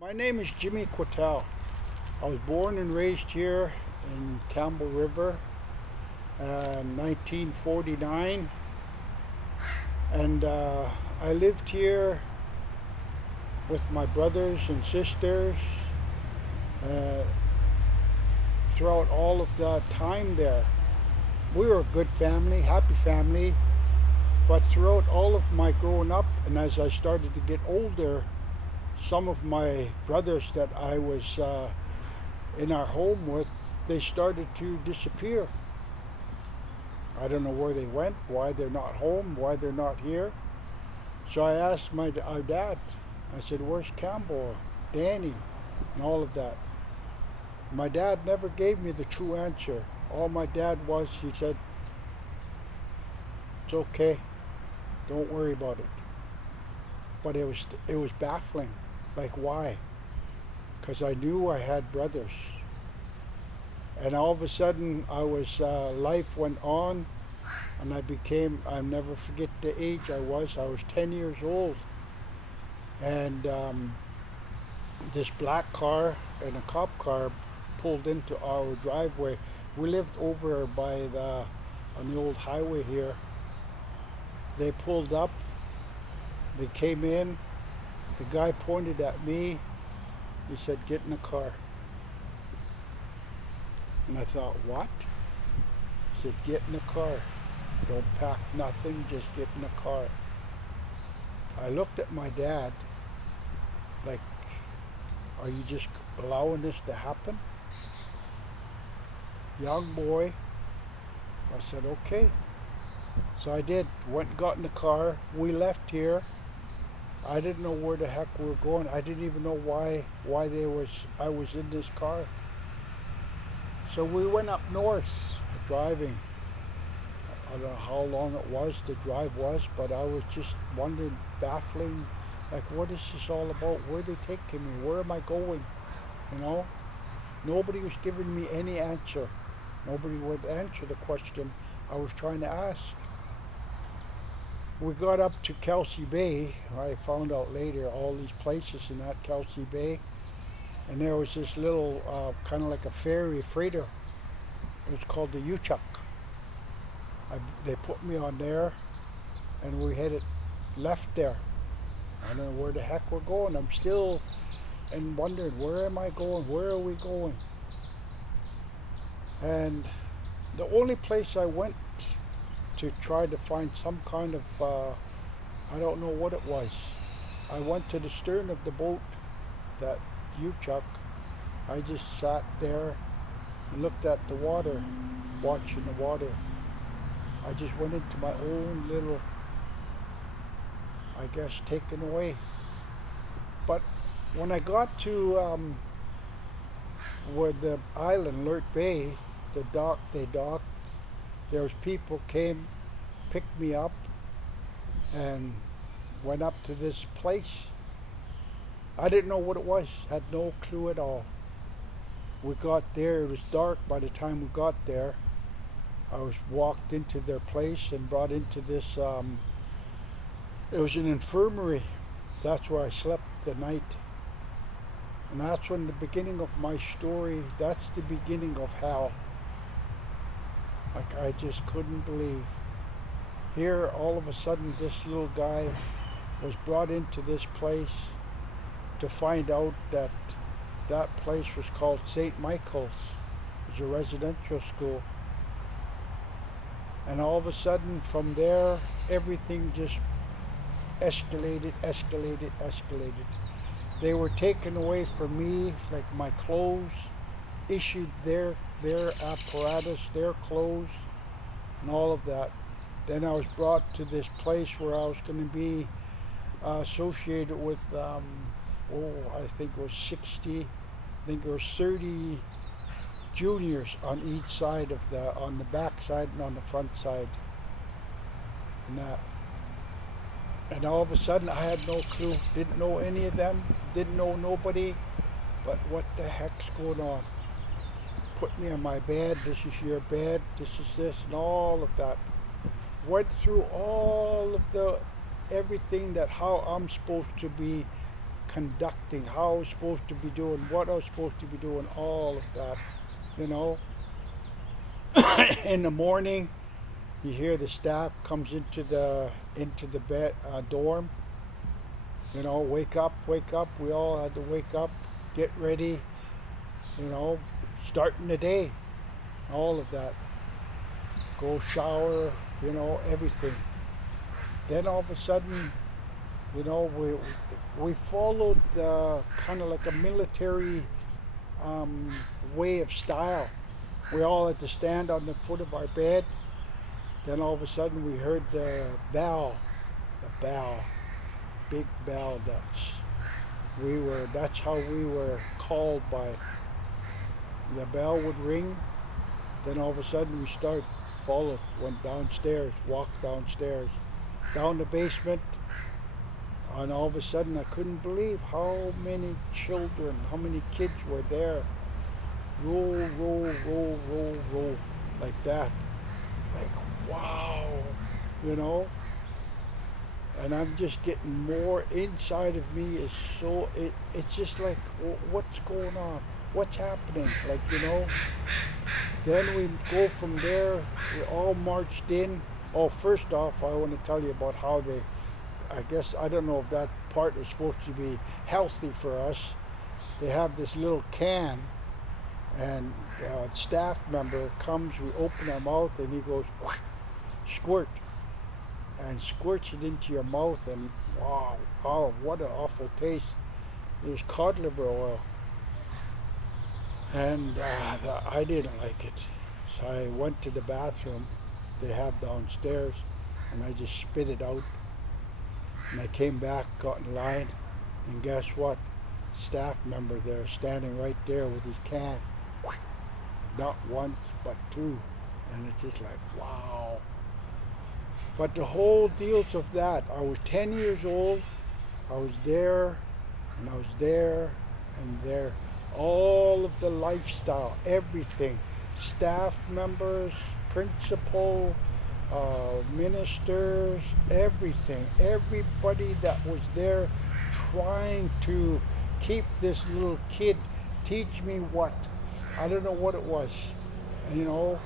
My name is Jimmy Quatel. I was born and raised here in Campbell River in 1949, and I lived here with my brothers and sisters uh, throughout all of the time there. We were a good family, happy family, but throughout all of my growing up and as I started to get older, some of my brothers that I was in our home with, they started to disappear. I don't know where they went, why they're not home, why they're not here. So I asked our dad, I said, where's Campbell, Danny, and all of that? My dad never gave me the true answer. All my dad was, he said, it's okay, don't worry about it. But it was baffling. Like, why? Because I knew I had brothers. And all of a sudden, life went on, and I'll never forget the age I was. I was 10 years old. And this black car and a cop car pulled into our driveway. We lived over on the old highway here. They pulled up, they came in, the guy pointed at me, he said, get in the car. And I thought, what? He said, get in the car. Don't pack nothing, just get in the car. I looked at my dad like, are you just allowing this to happen? Young boy. I said, okay. So I did, went and got in the car. We left here. I didn't know where the heck we were going. I didn't even know why I was in this car. So we went up north driving. I don't know how long the drive was, but I was just wondering, baffling, like, what is this all about? Where are they taking me? Where am I going? You know? Nobody was giving me any answer. Nobody would answer the question I was trying to ask. We got up to Kelsey Bay. I found out later all these places in that Kelsey Bay. And there was this little, kind of like a ferry freighter. It was called the U-Chuck. They put me on there, and we headed left there. I don't know where the heck we're going. I'm still and wondering, where am I going? Where are we going? And the only place I went to try to find some kind of, I don't know what it was. I went to the stern of the boat, that U-Chuck. I just sat there and looked at the water, watching the water. I just went into my own little, I guess, taken away. But when I got to where the island, Lurt Bay, they docked. There was people came, picked me up, and went up to this place. I didn't know what it was, had no clue at all. We got there, it was dark by the time we got there. I was walked into their place and brought into this, it was an infirmary. That's where I slept the night. And that's when the beginning of my story, that's the beginning of hell. Like, I just couldn't believe. Here, all of a sudden, this little guy was brought into this place to find out that that place was called St. Michael's. It was a residential school. And all of a sudden, from there, everything just escalated. They were taken away from me, like my clothes, issued their apparatus, their clothes, and all of that. Then I was brought to this place where I was going to be associated with, I think it was 60, I think there was 30 juniors on each side on the back side and on the front side. And that. And all of a sudden I had no clue, didn't know any of them, didn't know nobody, but what the heck's going on? Put me on my bed, this is your bed, this is this, and all of that. Went through all of everything that how I'm supposed to be conducting, how I was supposed to be doing, what I was supposed to be doing, all of that, you know. In the morning, you hear the staff comes into the bed dorm. You know, wake up, wake up. We all had to wake up, get ready. You know, starting the day, all of that. Go shower, you know, everything. Then all of a sudden, you know, we followed kind of like a military way of style. We all had to stand on the foot of our bed. Then all of a sudden we heard the bell, big bell. That's how we were called by. The bell would ring. Then all of a sudden we went downstairs, walked downstairs, down the basement. And all of a sudden I couldn't believe how many children, how many kids were there. Roll, roll, roll, roll, roll, like that. Like, wow, you know? And I'm just getting more inside of me is so, it's just like, what's going on? What's happening? Like, you know? Then we go from there, we all marched in. Oh, first off, I want to tell you about how I guess, I don't know if that part was supposed to be healthy for us. They have this little can, and a staff member comes, we open our mouth, and he goes, squirt, and squirts it into your mouth, and wow, oh, what an awful taste. It was cod liver oil. And I didn't like it. So I went to the bathroom they have downstairs, and I just spit it out. And I came back, got in line, and guess what? Staff member there, standing right there with his can. Not once, but two. And it's just like, wow. But the whole deals of that, I was 10 years old, I was there, and I was there, and there. All of the lifestyle, everything. Staff members, principal, ministers, everything. Everybody that was there trying to keep this little kid, teach me what. I don't know what it was, you know.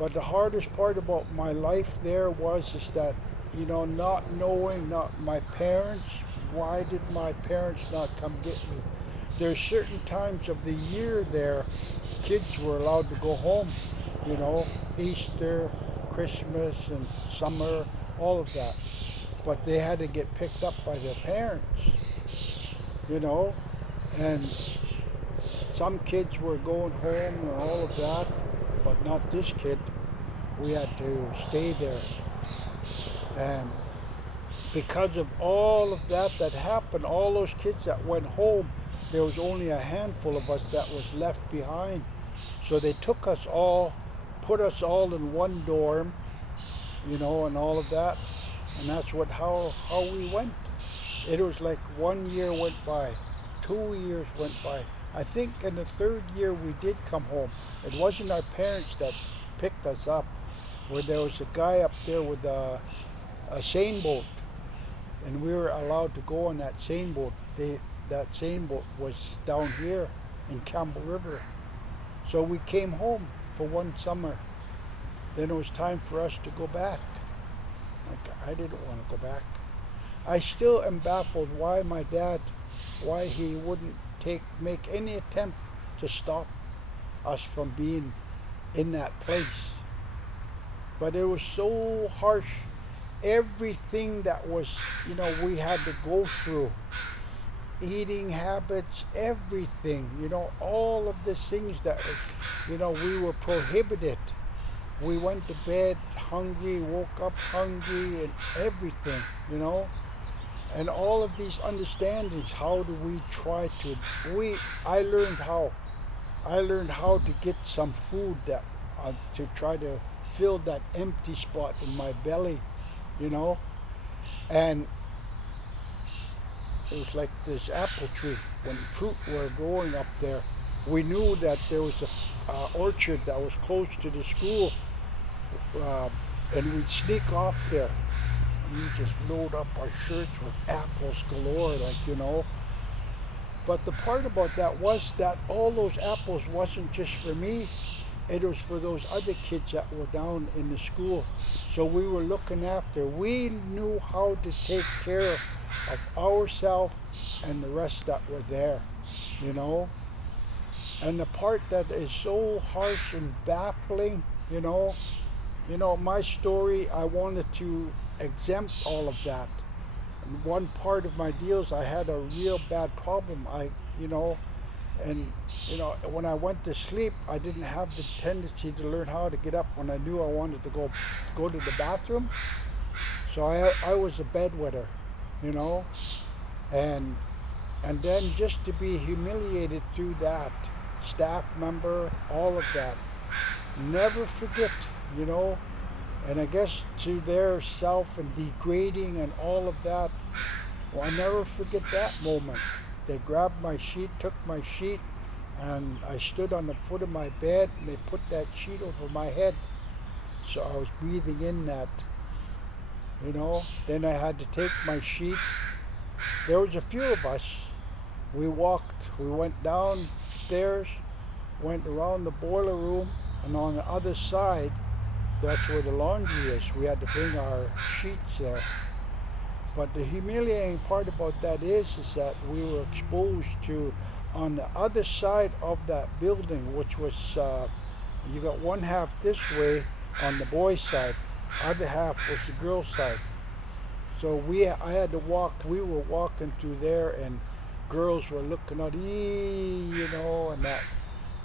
But the hardest part about my life there is that, you know, not knowing, not my parents, why did my parents not come get me? There's certain times of the year there, kids were allowed to go home, you know, Easter, Christmas, and summer, all of that. But they had to get picked up by their parents, you know, and some kids were going home and all of that, but not this kid. We had to stay there. And because of all of that happened, all those kids that went home, there was only a handful of us that was left behind. So they took us all, put us all in one dorm, you know, and all of that. And that's how we went. It was like 1 year went by, 2 years went by. I think in the third year we did come home. It wasn't our parents that picked us up. Where there was a guy up there with a seine boat, and we were allowed to go on that seine boat. That seine boat was down here in Campbell River. So we came home for one summer. Then it was time for us to go back. Like, I didn't want to go back. I still am baffled why my dad, why he wouldn't make any attempt to stop us from being in that place. But it was so harsh. Everything that was, you know, we had to go through. Eating habits, everything, you know, all of the things that, you know, we were prohibited. We went to bed hungry, woke up hungry, and everything, you know. And all of these understandings, how do we try to, I learned how to get some food that, to try to fill that empty spot in my belly, you know. And it was like this apple tree. When fruit were growing up there, we knew that there was a orchard that was close to the school, and we'd sneak off there. And we'd just load up our shirts with apples galore, like, you know. But the part about that was that all those apples wasn't just for me, it was for those other kids that were down in the school. So we were looking after. We knew how to take care of ourselves and the rest that were there, you know. And the part that is so harsh and baffling, my story, I wanted to exempt all of that. And one part of my deals, I had a real bad problem. And when I went to sleep, I didn't have the tendency to learn how to get up when I knew I wanted to go to the bathroom. So I was a bedwetter, you know, and and then just to be humiliated through that, staff member, all of that, never forget, you know. And I guess to their self and degrading and all of that, well, I never forget that moment. They grabbed my sheet, took my sheet, and I stood on the foot of my bed, and they put that sheet over my head. So I was breathing in that, you know. Then I had to take my sheet. There was a few of us. We went downstairs, went around the boiler room, and on the other side, that's where the laundry is. We had to bring our sheets there. But the humiliating part about that is that we were exposed to, on the other side of that building, which was, you got one half this way on the boys' side, other half was the girls' side. So I had to we were walking through there, and girls were looking at, and that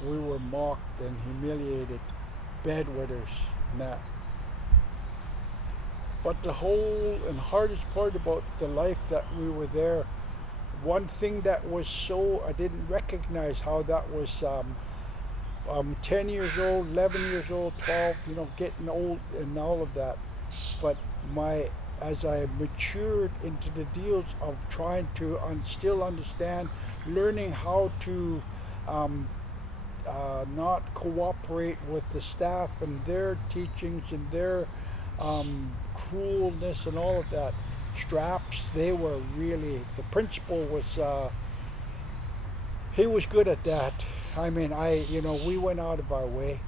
we were mocked and humiliated, bedwetters and that. But the whole and hardest part about the life that we were there, one thing that was so, I didn't recognize how that was, 10 years old, 11 years old, 12, getting old and all of that. But as I matured into the deals of trying to still understand, learning how to not cooperate with the staff and their teachings and their cruelness and all of that. Straps, they were really, the principal was, he was good at that. I mean, we went out of our way.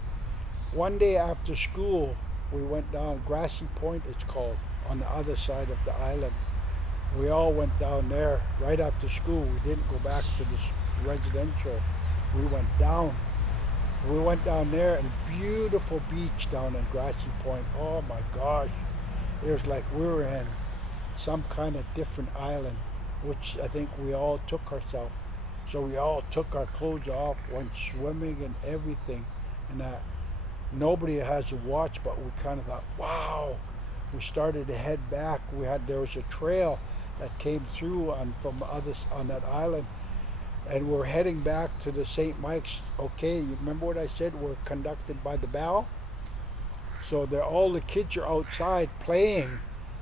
One day after school, we went down Grassy Point, it's called, on the other side of the island. We all went down there right after school. We didn't go back to the residential. We went down. We went down there, and beautiful beach down in Grassy Point. Oh my gosh. It was like we were in some kind of different island, which I think we all took ourselves. So we all took our clothes off, went swimming and everything. And nobody has a watch, but we kind of thought, wow. We started to head back. There was a trail that came through on that island, and we're heading back to the St. Mike's. Okay, you remember what I said? We're conducted by the bell. So all the kids are outside playing.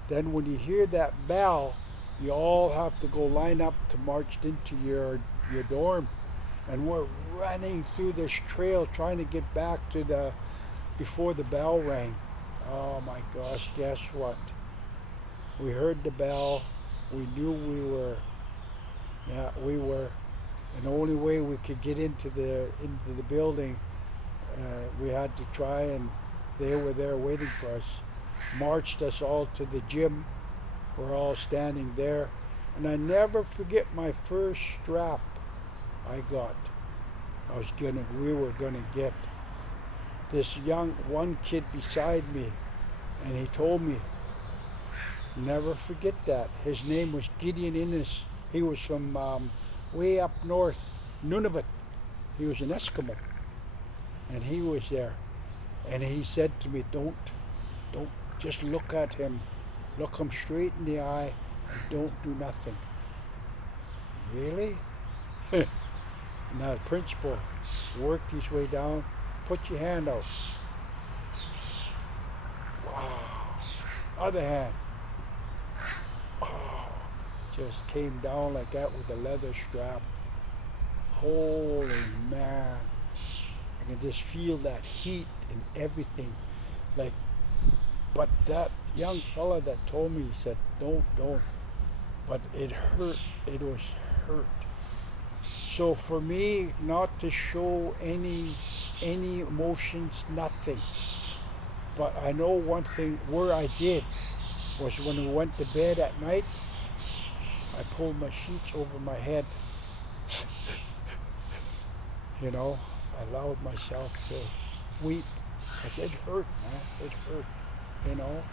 Then when you hear that bell, you all have to go line up to march into your dorm. And we're running through this trail trying to get back to before the bell rang. Oh my gosh, guess what? We heard the bell. We knew we were. And the only way we could get into the building, we had to try, and they were there waiting for us. Marched us all to the gym. We're all standing there. And I never forget my first strap I got. We were gonna get this one kid beside me, and he told me, never forget that. His name was Gideon Innes. He was from way up north, Nunavut. He was an Eskimo, and he was there. And he said to me, don't just look at him. Look him straight in the eye and don't do nothing. Really? Now the principal worked his way down. Put your hand out. Wow. Other hand. Oh, just came down like that with a leather strap. Holy man. I can just feel that heat and everything. But that young fella that told me, he said, don't. But it hurt. It was hurt. So for me, not to show any emotions, nothing. But I know one thing where I did was when we went to bed at night, I pulled my sheets over my head. You know, I allowed myself to weep because it hurt, man. It hurt. You know,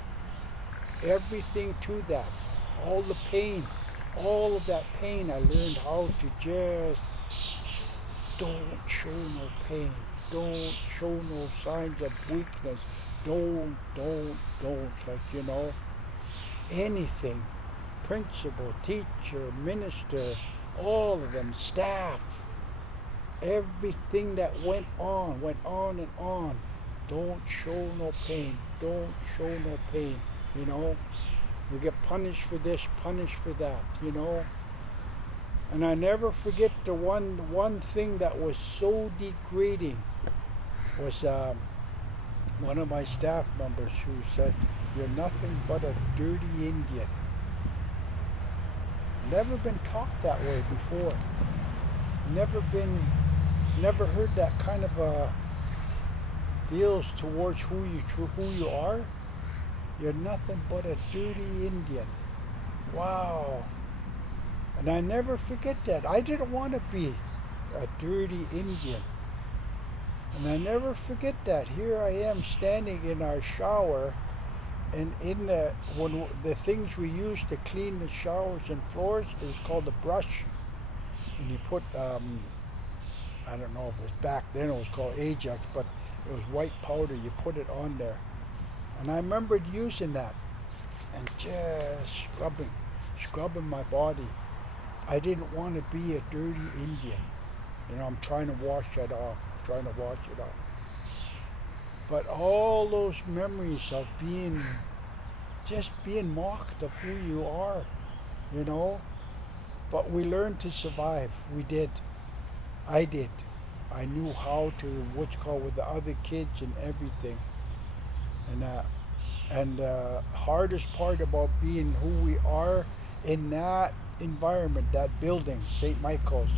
everything to that, all the pain, all of that pain. I learned how to just don't show no pain. Don't show no signs of weakness. Don't. Like, you know, anything. Principal, teacher, minister, all of them, staff, everything that went on and on. Don't show no pain. Don't show no pain. You know, we get punished for this, punished for that. You know, and I never forget the one thing that was so degrading was one of my staff members who said, "You're nothing but a dirty Indian." Never been talked that way before. Never heard that kind of deals towards who you are. You're nothing but a dirty Indian. Wow. And I never forget that. I didn't want to be a dirty Indian. And I never forget that. Here I am standing in our shower, and in the things we use to clean the showers and floors is called a brush. And you put, I don't know if it was back then, it was called Ajax, but it was white powder. You put it on there. And I remembered using that and just scrubbing my body. I didn't want to be a dirty Indian. You know, I'm trying to wash that off, But all those memories of being mocked of who you are, you know. But we learned to survive. We did. I did. I knew how to, what's called, with the other kids and everything. And the hardest part about being who we are in that environment, that building, St. Michael's,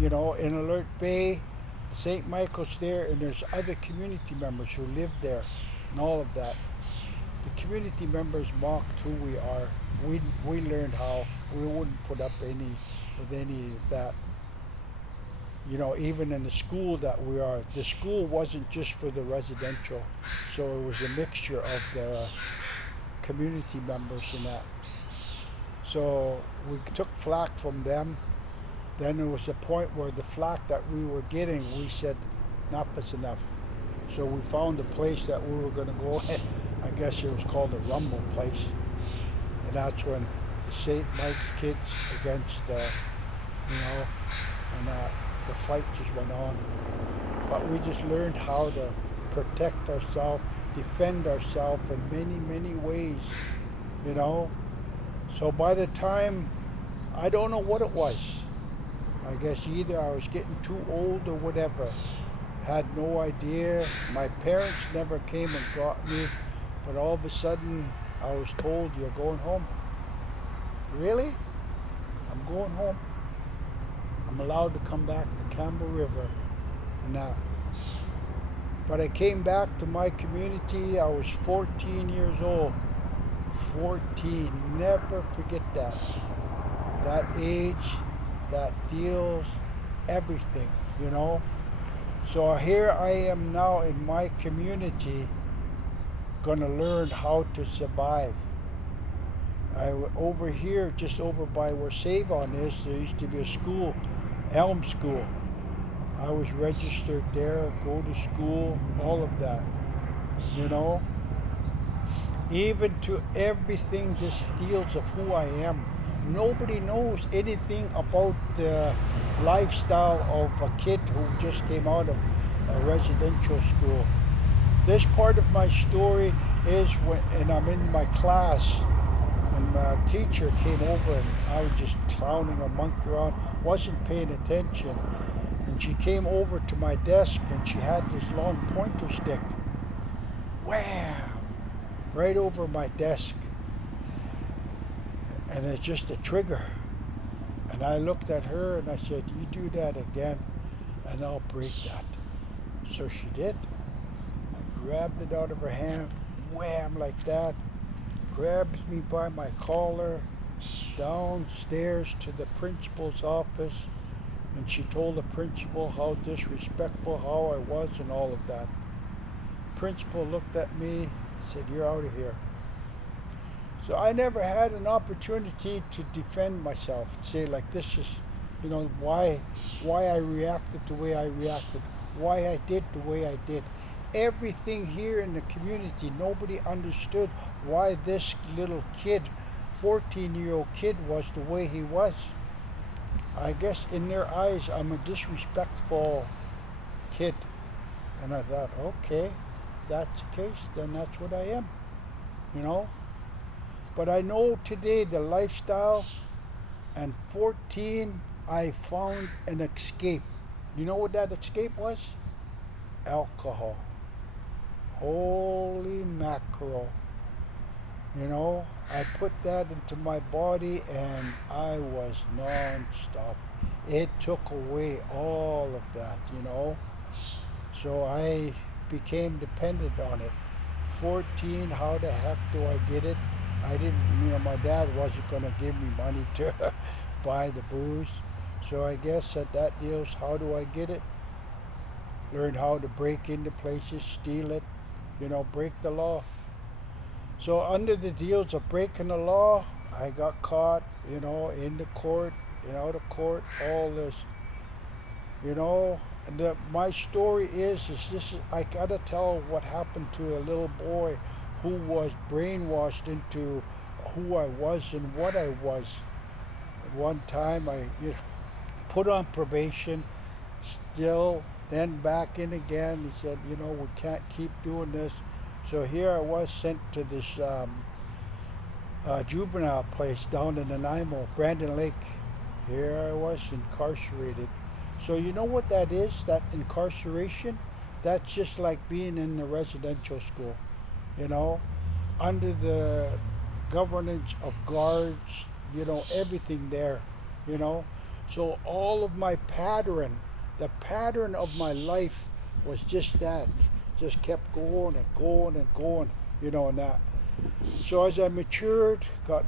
you know, in Alert Bay, St. Michael's there, and there's other community members who live there and all of that. The community members mocked who we are. We learned how we wouldn't put up with any of that. You know, even in the school that we are, the school wasn't just for the residential, so it was a mixture of the community members and that. So we took flack from them. Then there was a point where the flack that we were getting, we said, enough is enough. So we found a place that we were going to go in. I guess it was called the Rumble place. And that's when the St. Mike's kids against, you know, and the fight just went on. But we just learned how to protect ourselves, defend ourselves in many, many ways, you know. So by the time, I don't know what it was. I guess either I was getting too old or whatever. Had no idea. My parents never came and got me, but all of a sudden I was told, "You're going home." Really? I'm going home. I'm allowed to come back to Campbell River and that. But I came back to my community. I was 14 years old. 14. Never forget that. That age, that deals, everything, you know. So here I am now in my community, gonna learn how to survive. Over here, just over by where Savon is, there used to be a school, Elm School. I was registered there, go to school, all of that, you know. Even to everything, this deals of who I am. Nobody knows anything about the lifestyle of a kid who just came out of a residential school. This part of my story is and I'm in my class, and my teacher came over, and I was just clowning or monkey around, wasn't paying attention. And she came over to my desk, and she had this long pointer stick. Wham! Right over my desk. And it's just a trigger. And I looked at her and I said, you do that again and I'll break that. So she did. I grabbed it out of her hand, wham, like that, grabs me by my collar, downstairs to the principal's office, and she told the principal how disrespectful how I was and all of that. Principal looked at me, said, you're out of here. So I never had an opportunity to defend myself, say like this is, why I reacted the way I reacted, why I did the way I did. Everything here in the community, nobody understood why this little kid, 14-year-old kid, was the way he was. I guess in their eyes, I'm a disrespectful kid. And I thought, okay, if that's the case, then that's what I am, But I know today the lifestyle, and 14, I found an escape. You know what that escape was? Alcohol. Holy mackerel. I put that into my body and I was non-stop. It took away all of that, So I became dependent on it. 14, how the heck do I get it? I didn't, my dad wasn't going to give me money to buy the booze. So I guess at that deal's how do I get it? Learn how to break into places, steal it, break the law. So under the deals of breaking the law, I got caught, in the court, out of court, all this, And my story is I gotta tell what happened to a little boy who was brainwashed into who I was and what I was. One time I put on probation, still, then back in again. He said, we can't keep doing this. So here I was sent to this juvenile place down in Nanaimo, Brandon Lake. Here I was incarcerated. So you know what that is, that incarceration? That's just like being in the residential school, under the governance of guards, everything there, So all of my pattern, the pattern of my life was just that. Just kept going and going and going, and that. So as I matured, got,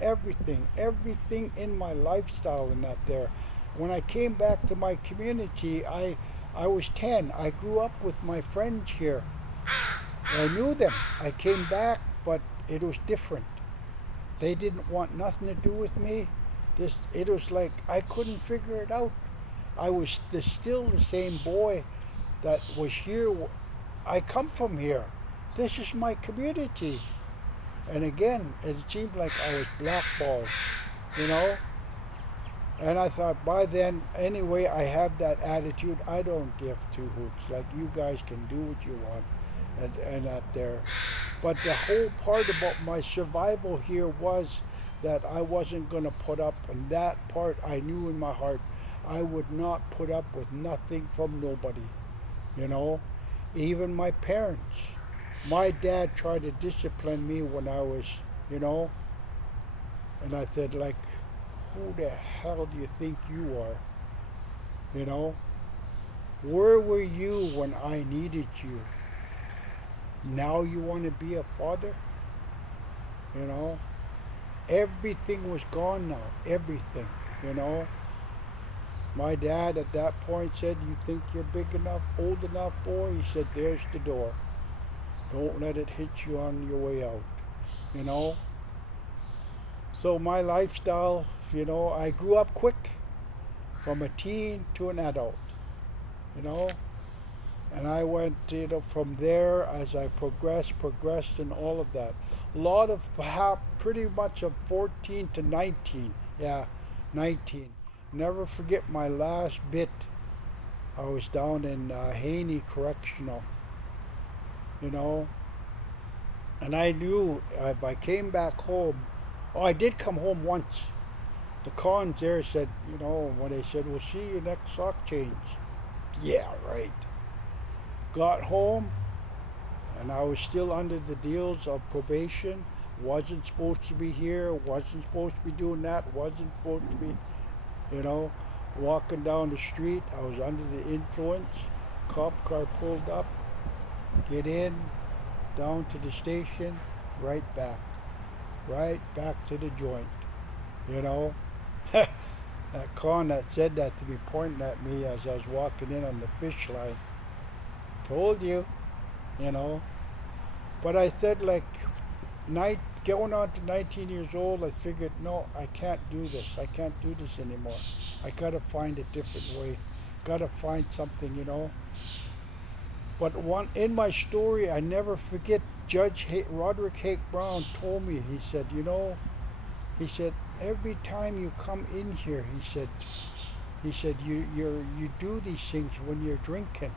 everything in my lifestyle in that there. When I came back to my community, I was 10. I grew up with my friends here. I knew them. I came back, but it was different. They didn't want nothing to do with me. It was like I couldn't figure it out. I was still the same boy that was here. I come from here. This is my community. And again, it seemed like I was blackballed, And I thought by then, anyway, I have that attitude. I don't give two hoots. Like, you guys can do what you want and that there. But the whole part about my survival here was that I wasn't going to put up, and that part I knew in my heart, I would not put up with nothing from nobody, Even my parents. My dad tried to discipline me when I was, and I said, like, who the hell do you think you are? Where were you when I needed you? Now you want to be a father? Everything was gone now, everything, My dad at that point said, you think you're big enough, old enough, boy? He said, there's the door. Don't let it hit you on your way out, So my lifestyle, I grew up quick, from a teen to an adult, And I went, from there as I progressed and all of that. A lot of, pretty much of 14 to 19, 19. Never forget my last bit. I was down in Haney Correctional, And I knew if I came back home, I did come home once. The cons there said, when they said, we'll see you next sock change. Yeah, right. Got home, and I was still under the deals of probation. Wasn't supposed to be here, wasn't supposed to be doing that, wasn't supposed to be. you know, walking down the street. I was under the influence. Cop car pulled up, get in, down to the station, right back to the joint, you know. That con that said that to me, pointing at me as I was walking in on the fish line. Told you, you know. But I said, like, going on to 19 years old, I figured, no, I can't do this. I can't do this anymore. I gotta find a different way. Gotta find something, you know. But in my story, I never forget. Roderick Hake Brown told me. He said, you know, he said every time you come in here, he said you do these things when you're drinking.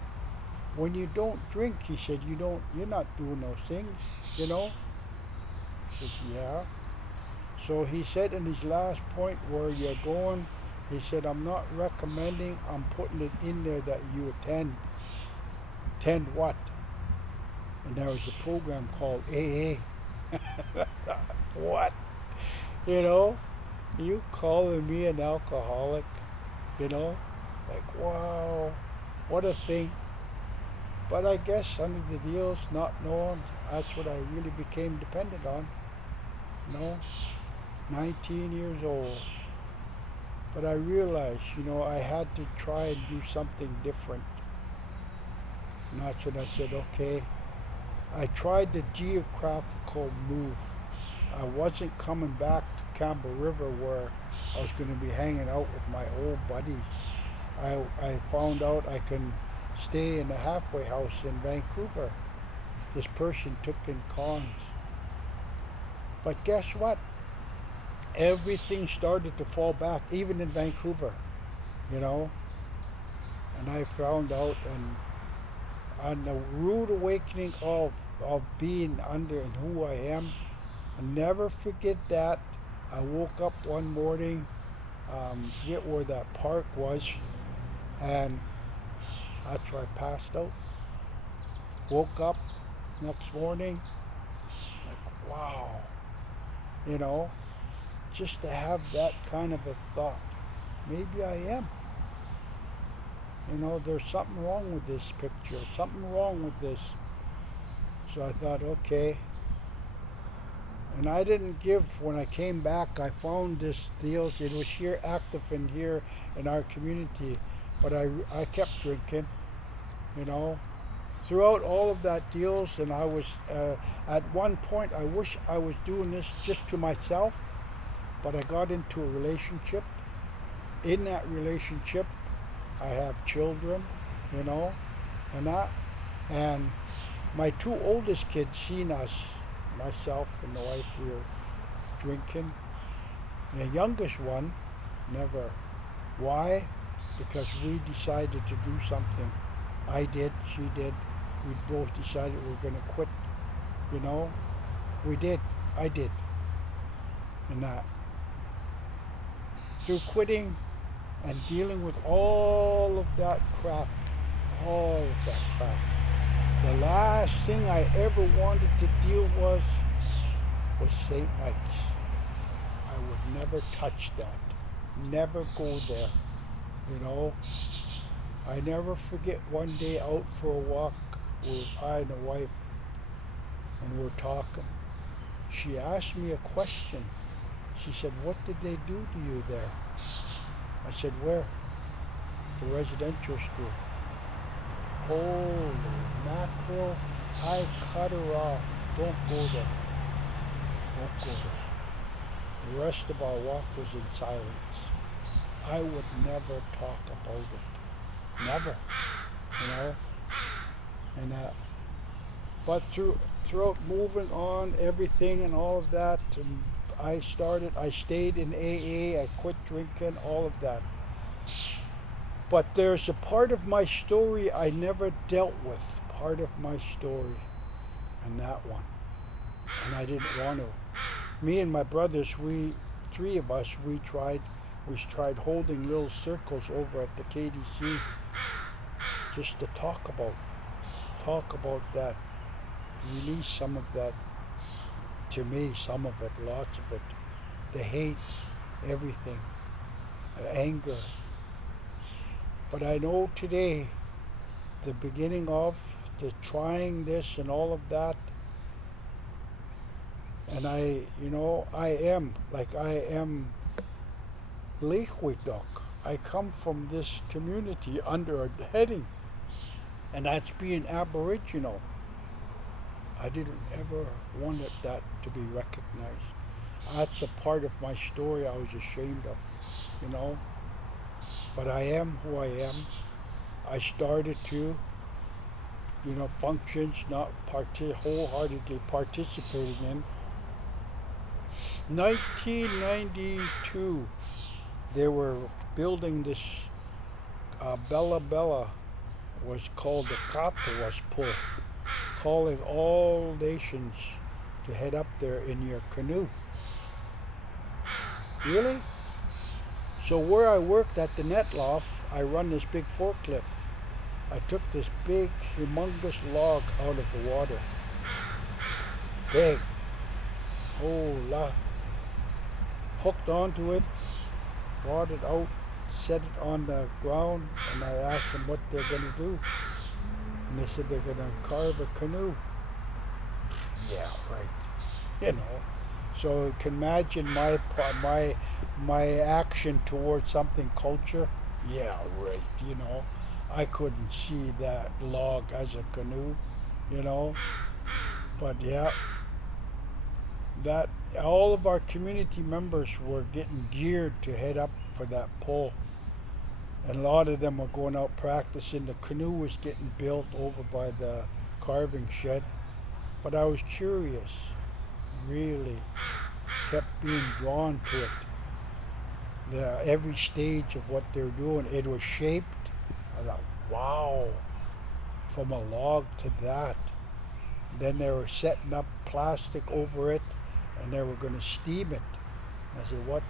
When you don't drink, he said you're not doing those things, you know. I said, yeah. So he said in his last point where you're going, he said, I'm not recommending, I'm putting it in there that you attend. Attend what? And there was a program called AA. What? You know? You calling me an alcoholic? You know? Like, wow, what a thing. But I guess under the deals, not knowing, that's what I really became dependent on. You know? 19 years old. But I realized, you know, I had to try and do something different. And that's when I said, okay. I tried the geographical move. I wasn't coming back to Campbell River where I was going to be hanging out with my old buddies. I found out I can stay in a halfway house in Vancouver. This person took in cons. But guess what? Everything started to fall back, even in Vancouver, you know. And I found out, and on the rude awakening of being under and who I am, I'll never forget that. I woke up one morning, forget where that park was, and that's where I passed out. Woke up next morning, like, wow, you know, just to have that kind of a thought. Maybe I am. You know, there's something wrong with this picture, something wrong with this. So I thought, okay. And I didn't give, when I came back, I found this deal. It was here, active in here in our community. But I kept drinking, you know. Throughout all of that deals, and I was, at one point, I wish I was doing this just to myself, but I got into a relationship. In that relationship, I have children, you know, and that. And my two oldest kids seen us, myself and the wife, we were drinking. The youngest one, never. Why? Because we decided to do something. I did, she did. We both decided we were going to quit, you know. We did. I did. And that. Through quitting and dealing with all of that crap, the last thing I ever wanted to deal was St. Mike's. I would never touch that. Never go there. You know? I never forget one day out for a walk with I and the wife, and we're talking. She asked me a question. She said, what did they do to you there? I said, where? The residential school. Holy mackerel. I cut her off. Don't go there. Don't go there. The rest of our walk was in silence. I would never talk about it. Never. You know? And but throughout moving on, everything and all of that, and I stayed in AA, I quit drinking, all of that. But there's a part of my story I never dealt with, part of my story, and that one. And I didn't want to. Me and my brothers, three of us, we tried holding little circles over at the KDC just to talk about that, release some of that, to me, some of it, lots of it, the hate, everything. anger. But I know today, the beginning of the trying this and all of that, and I am Laich-kwil-tach. I come from this community under a heading, and that's being Aboriginal. I didn't ever want that to be recognized. That's a part of my story I was ashamed of, you know. But I am who I am. I started to, functions not wholeheartedly participating in. 1992, they were building this Bella Bella, was called the Katawas Pull, calling all nations to head up there in your canoe. Really? So where I worked at the net loft, I run this big forklift. I took this big, humongous log out of the water. Big. Oh, hooked onto it, brought it out, set it on the ground, and I asked them what they're going to do. And they said they're going to carve a canoe. Yeah, right. So you can imagine my action towards something culture. Yeah, right. I couldn't see that log as a canoe. But yeah, that all of our community members were getting geared to head up for that pole. And a lot of them were going out practicing. The canoe was getting built over by the carving shed. But I was curious, really kept being drawn to it. Every stage of what they're doing, it was shaped. I thought, wow, from a log to that. Then they were setting up plastic over it, and they were going to steam it. I said, what?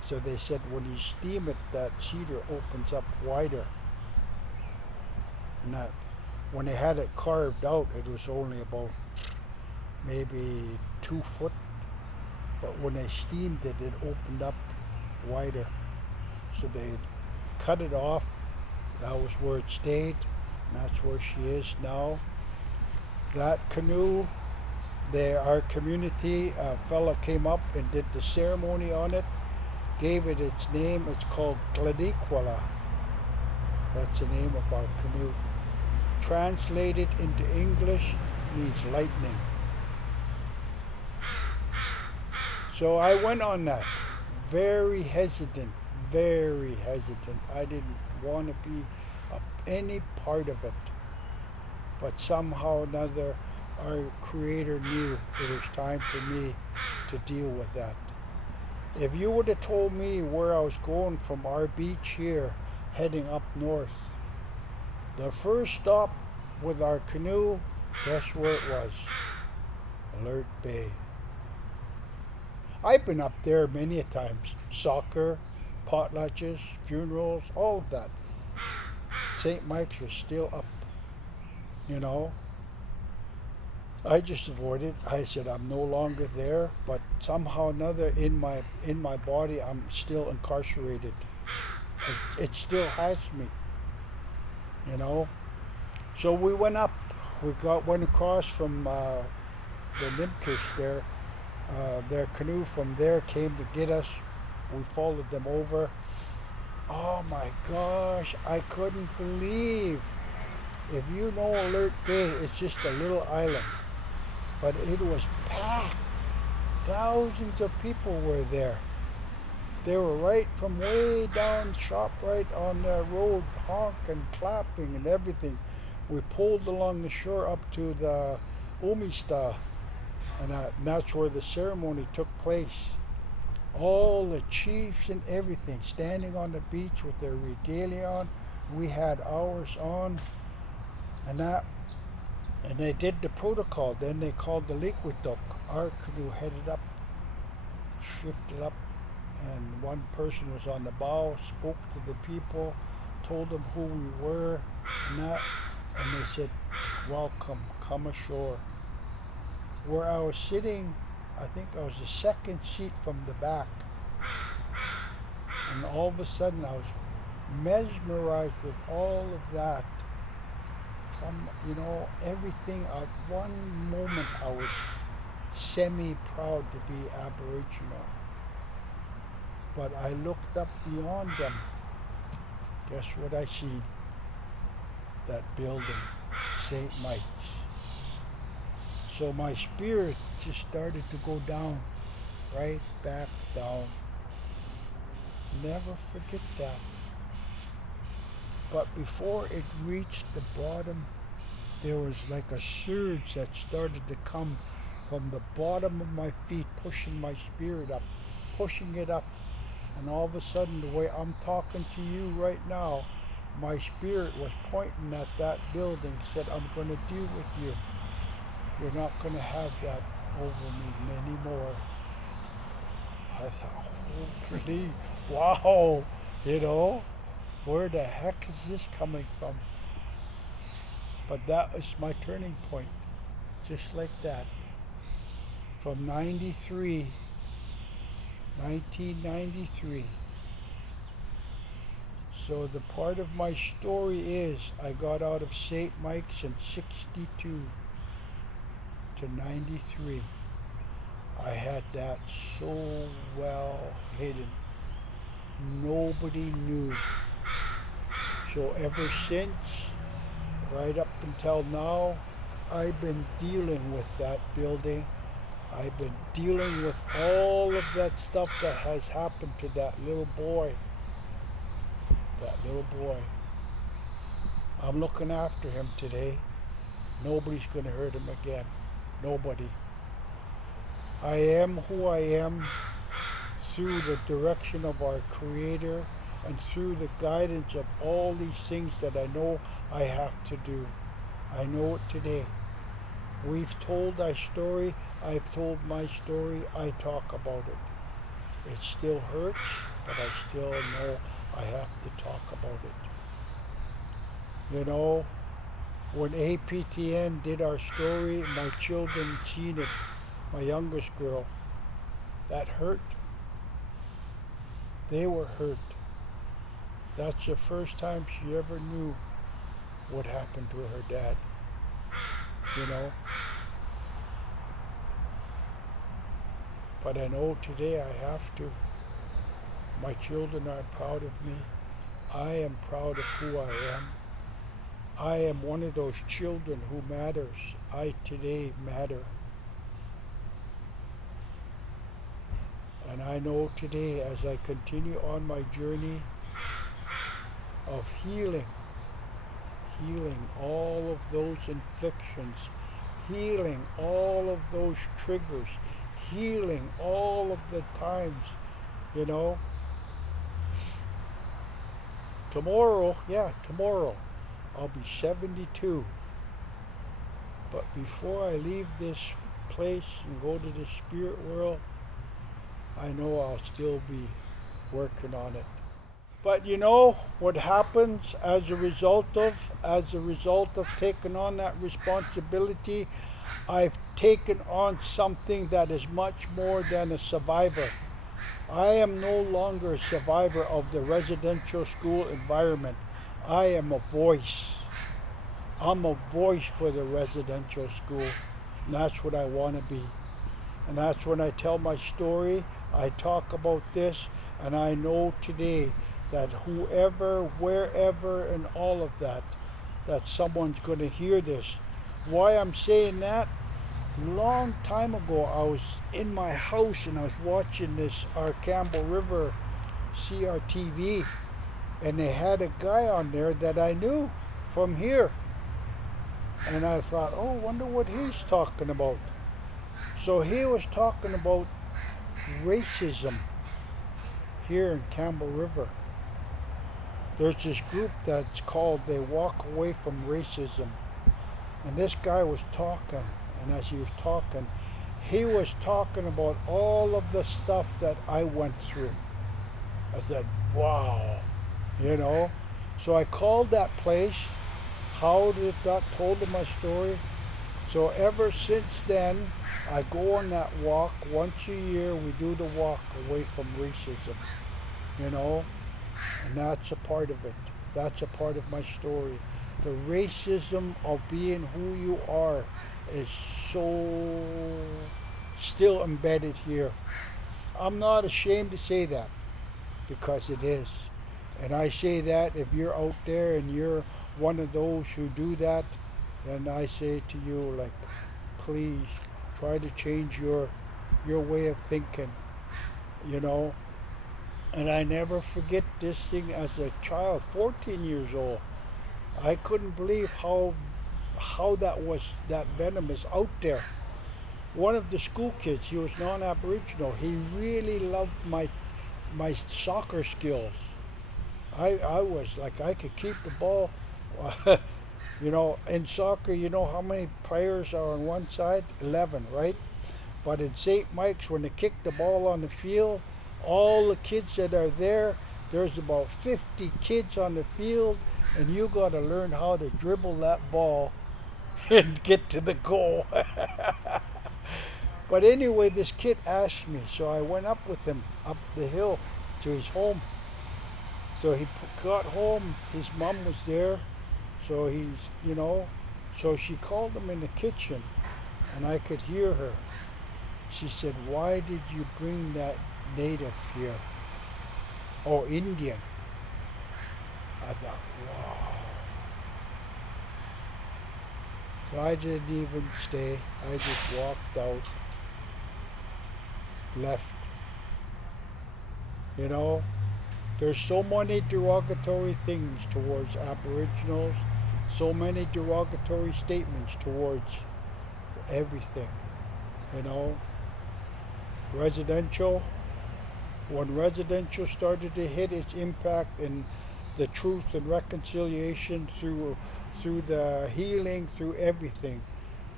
So they said, when you steam it, that cedar opens up wider. And that, when they had it carved out, it was only about maybe 2 foot. But when they steamed it, it opened up wider. So they cut it off. That was where it stayed. And that's where she is now. That canoe, our community, a fella came up and did the ceremony on it, gave it its name. It's called Laich-kwil-tach. That's the name of our canoe. Translated into English, it means lightning. So I went on that. Very hesitant. I didn't want to be any part of it. But somehow or another, our Creator knew it was time for me to deal with that. If you would have told me where I was going from our beach here, heading up north, the first stop with our canoe, guess where it was? Alert Bay. I've been up there many a times. Soccer, potlatches, funerals, all of that. St. Mike's was still up. I just avoided. I said I'm no longer there, but somehow or another in my body I'm still incarcerated. It still has me. So we went up. Went across from the Nimkish there. Their canoe from there came to get us. We followed them over. Oh my gosh, I couldn't believe. If you know Alert Bay, it's just a little island. But it was packed. Thousands of people were there. They were right from way down ShopRite on the road, honking, clapping and everything. We pulled along the shore up to the Umista, and that's where the ceremony took place. All the chiefs and everything standing on the beach with their regalia on. We had ours on. And they did the protocol. Then they called the Laich-kwil-tach. Our canoe headed up, shifted up, and one person was on the bow, spoke to the people, told them who we were, and they said, welcome, come ashore. Where I was sitting, I think I was the second seat from the back. And all of a sudden I was mesmerized with all of that. From, everything. At one moment I was semi-proud to be Aboriginal. But I looked up beyond them. Guess what I seen? That building, St. Mike's. So my spirit just started to go down, right back down. Never forget that. But before it reached the bottom, there was like a surge that started to come from the bottom of my feet, pushing my spirit up, pushing it up. And all of a sudden, the way I'm talking to you right now, my spirit was pointing at that building, said, I'm going to deal with you. You're not going to have that over me anymore. I thought, holy, wow, where the heck is this coming from? But that was my turning point, just like that. From 1993. So the part of my story is I got out of St. Mike's in 62 to 93. I had that so well hidden. Nobody knew. So ever since, right up until now, I've been dealing with that building. I've been dealing with all of that stuff that has happened to that little boy. I'm looking after him today. Nobody's going to hurt him again. Nobody. I am who I am through the direction of our Creator and through the guidance of all these things that I know I have to do. I know it today. We've told our story. I've told my story. I talk about it. It still hurts, but I still know I have to talk about it. When APTN did our story, my children seen it, my youngest girl, that hurt. They were hurt. That's the first time she ever knew what happened to her dad. But I know today I have to. My children are proud of me. I am proud of who I am. I am one of those children who matters. I today matter. And I know today, as I continue on my journey of healing all of those inflictions, healing all of those triggers, healing all of the times, Tomorrow, I'll be 72. But before I leave this place and go to the spirit world, I know I'll still be working on it. But what happens as a result of taking on that responsibility, I've taken on something that is much more than a survivor. I am no longer a survivor of the residential school environment. I am a voice. I'm a voice for the residential school, and that's what I want to be. And that's when I tell my story, I talk about this, and I know today that whoever, wherever, and all of that someone's going to hear this. Why I'm saying that? Long time ago, I was in my house and I was watching our Campbell River CRTV, and they had a guy on there that I knew from here. And I thought, wonder what he's talking about. So he was talking about racism here in Campbell River. There's this group that's called They Walk Away from Racism. And this guy was talking, and as he was talking, he was talking about all of the stuff that I went through. I said, wow, So I called that place, told him my story. So ever since then, I go on that walk. Once a year, we do the walk away from racism. you know, and that's a part of it. That's a part of my story. The racism of being who you are is so still embedded here. I'm not ashamed to say that because it is. And I say that if you're out there and you're one of those who do that, then I say to you, like, please try to change your way of thinking, you know. And I never forget this thing as a child, 14 years old. I couldn't believe how that venom is out there. One of the school kids, he was non-Aboriginal. He really loved my soccer skills. I was like I could keep the ball. You know, in soccer, you know how many players are on one side? 11, right? But in St. Mike's, when they kick the ball on the field, all the kids that are there, there's about 50 kids on the field, and you got to learn how to dribble that ball and get to the goal. But anyway, this kid asked me, so I went up with him up the hill to his home. So he got home, his mom was there, so so she called him in the kitchen, and I could hear her. She said, "Why did you bring that native here?" "Oh, Indian." I thought, wow. So I didn't even stay. I just walked out, left. You know, there's so many derogatory things towards Aboriginals, so many derogatory statements towards everything, you know. Residential, when residential started to hit its impact in the truth and reconciliation through the healing, through everything,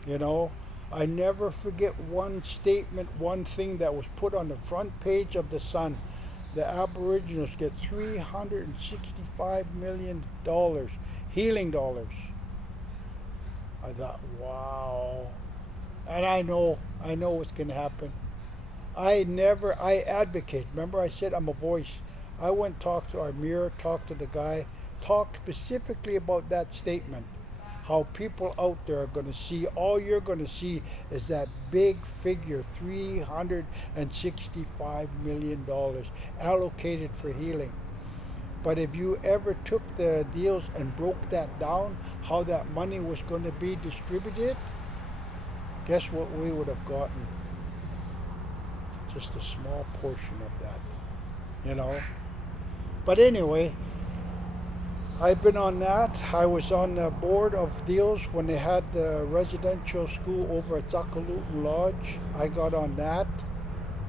you know. I never forget one statement, one thing that was put on the front page of the Sun. The Aboriginals get $365 million, healing dollars. I thought, wow. And I know what's going to happen. I advocate. Remember I said I'm a voice. I went talked to our mirror, talked to the guy, talked specifically about that statement. How people out there are going to see, all you're going to see is that big figure, $365 million allocated for healing. But if you ever took the deals and broke that down, how that money was going to be distributed, guess what we would have gotten? Just a small portion of that, you know. But anyway, I've been on that. I was on the board of deals when they had the residential school over at Zakalootan Lodge. I got on that.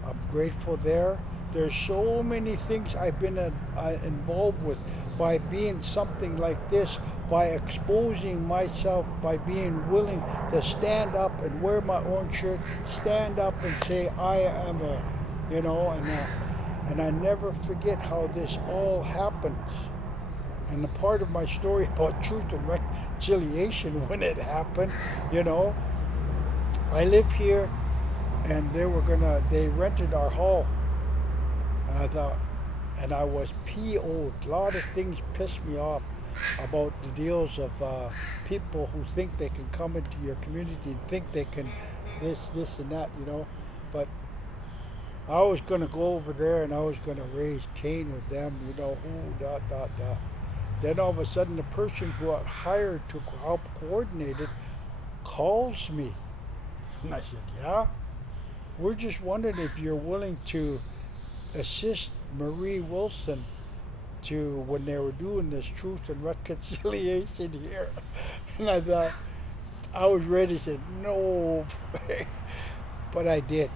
I'm grateful there. There's so many things I've been involved with by being something like this, by exposing myself, by being willing to stand up and wear my orange shirt, stand up and say I am a, you know, and I never forget how this all happens. And the part of my story about truth and reconciliation when it happened, you know, I live here, and they rented our hall. And I thought, and I was PO'd. A lot of things pissed me off about the deals of people who think they can come into your community and think they can this and that, you know. But I was going to go over there and I was going to raise Cain with them, you know, dot. Then all of a sudden the person who got hired to help coordinate it calls me. And I said, yeah, we're just wondering if you're willing to assist Marie Wilson to when they were doing this truth and reconciliation here. And I thought, I was ready to say no, but I did.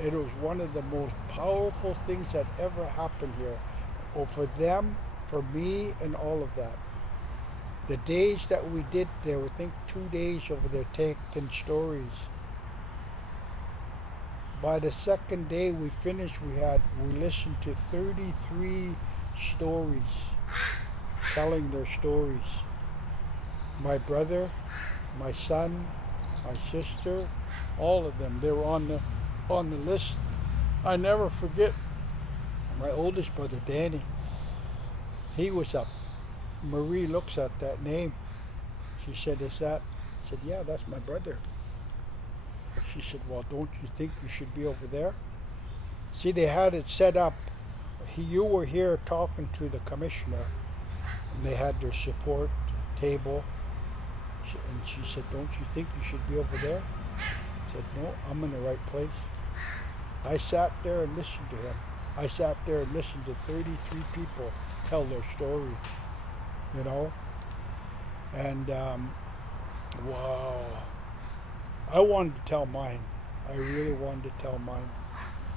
It was one of the most powerful things that ever happened here. Well, for them, for me, and all of that. The days that we did there, I think 2 days over there taking stories. By the second day we finished, we listened to 33 stories, telling their stories. My brother, my son, my sister, all of them, they were on the list. I never forget. My oldest brother, Danny, he was up. Marie looks at that name. She said, "Is that?" I said, "Yeah, that's my brother." She said, "Well, don't you think you should be over there?" See, they had it set up. You were here talking to the commissioner, and they had their support table. And she said, "Don't you think you should be over there?" I said, "No, I'm in the right place." I sat there and listened to him. I sat there and listened to 33 people tell their story, you know? And wow. I wanted to tell mine. I really wanted to tell mine.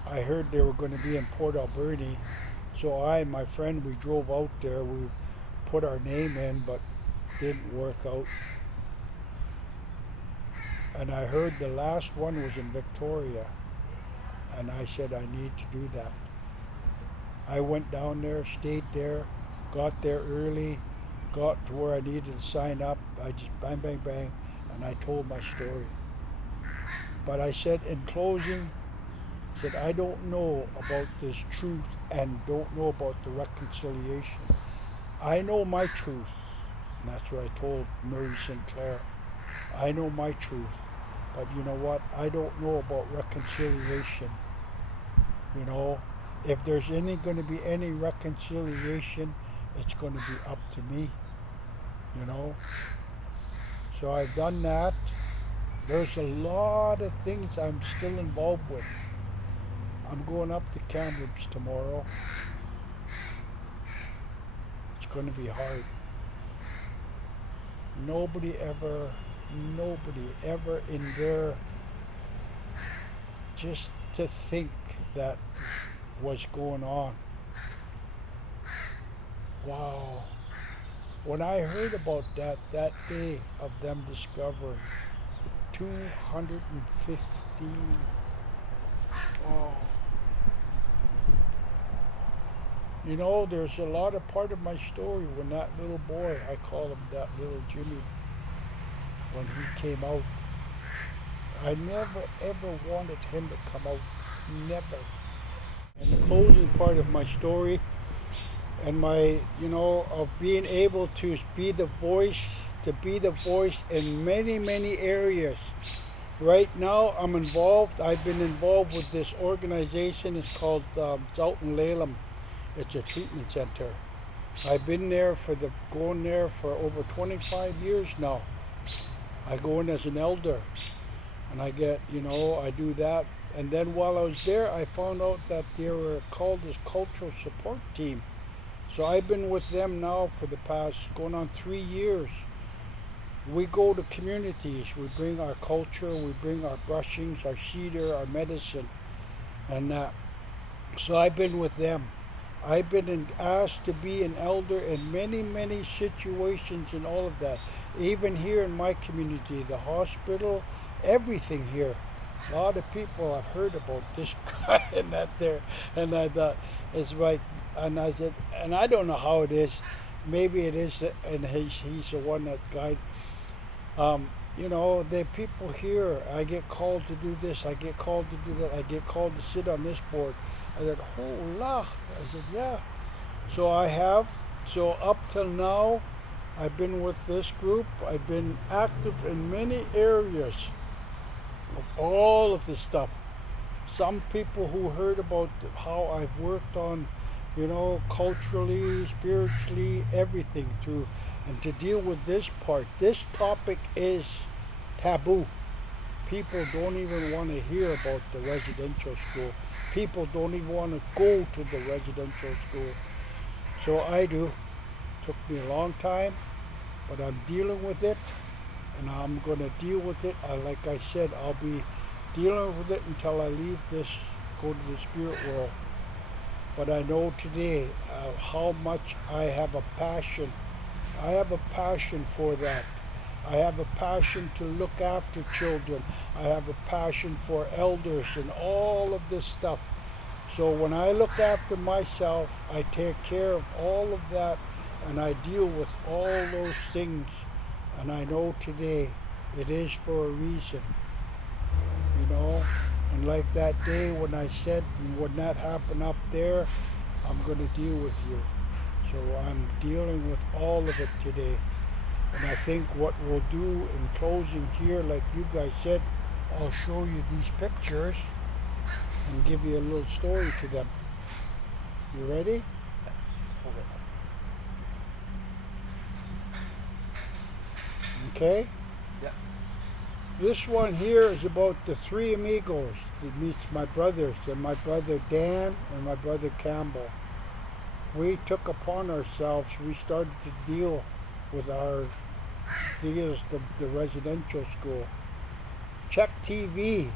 I heard they were going to be in Port Alberni, so I and my friend, we drove out there. We put our name in, but didn't work out. And I heard the last one was in Victoria, and I said, I need to do that. I went down there, stayed there, got there early, got to where I needed to sign up. I just bang, bang, bang, and I told my story. But I said in closing, I said, I don't know about this truth and don't know about the reconciliation. I know my truth, and that's what I told Mary Sinclair. I know my truth, but you know what? I don't know about reconciliation. You know, if there's going to be any reconciliation, it's going to be up to me, you know. So I've done that. There's a lot of things I'm still involved with. I'm going up to Kamloops tomorrow. It's going to be hard. Nobody ever in there, just to think that was going on. Wow. When I heard about that day of them discovering 250, wow. You know, there's a lot of part of my story when that little boy, I call him that little Jimmy, when he came out. I never ever wanted him to come out. Never. And the closing part of my story and my, you know, of being able to be the voice, in many, many areas. Right now I'm involved, I've been involved with this organization. It's called Vaton Lalem. It's a treatment center. I've been there going there for over 25 years now. I go in as an elder and I get, you know, I do that. And then while I was there, I found out that they were called this cultural support team. So I've been with them now for the past, going on 3 years. We go to communities, we bring our culture, we bring our brushings, our cedar, our medicine, and that. So I've been with them. I've been asked to be an elder in many, many situations and all of that. Even here in my community, the hospital, everything here. A lot of people have heard about this guy and that there. And I thought, it's right. And I said, and I don't know how it is. Maybe it is, and he's the one that guide. You know, the people here, I get called to do this, I get called to do that, I get called to sit on this board. I said, hola. I said, yeah. So I have. So up till now, I've been with this group. I've been active in many areas of all of this stuff. Some people who heard about how I've worked on, you know, culturally, spiritually, everything through, and to deal with this part. This topic is taboo. People don't even want to hear about the residential school. People don't even want to go to the residential school. So I do. Took me a long time, but I'm dealing with it, and I'm going to deal with it. Like I said, I'll be dealing with it until I leave this, go to the spirit world. But I know today how much I have a passion. I have a passion for that. I have a passion to look after children. I have a passion for elders and all of this stuff. So when I look after myself, I take care of all of that, and I deal with all those things. And I know today it is for a reason, you know. And like that day when I said, when that happened up there, I'm going to deal with you. So I'm dealing with all of it today. And I think what we'll do in closing here, like you guys said, I'll show you these pictures and give you a little story to them. You ready? Hold it. Okay? Yeah. This one here is about the three amigos. It meets my brothers, and my brother Dan and my brother Campbell. We took upon ourselves, we started to deal with our deals, the residential school. Czech TV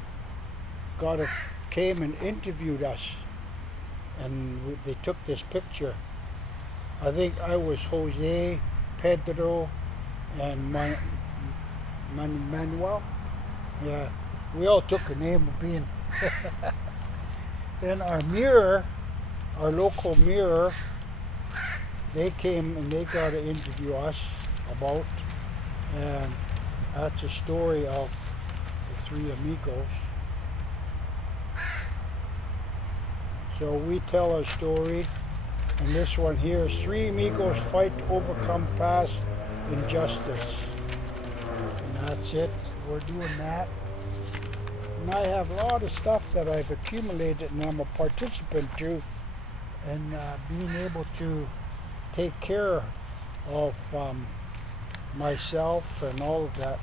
came and interviewed us, and they took this picture. I think I was Jose, Pedro, and Manuel. Yeah, we all took a name of being. Then our Mirror, our local Mirror, they came and they got to interview us about, and that's a story of the three amigos. So we tell our story, and this one here is three amigos fight to overcome past injustice. And that's it. We're doing that. And I have a lot of stuff that I've accumulated and I'm a participant to, and being able to take care of myself and all of that.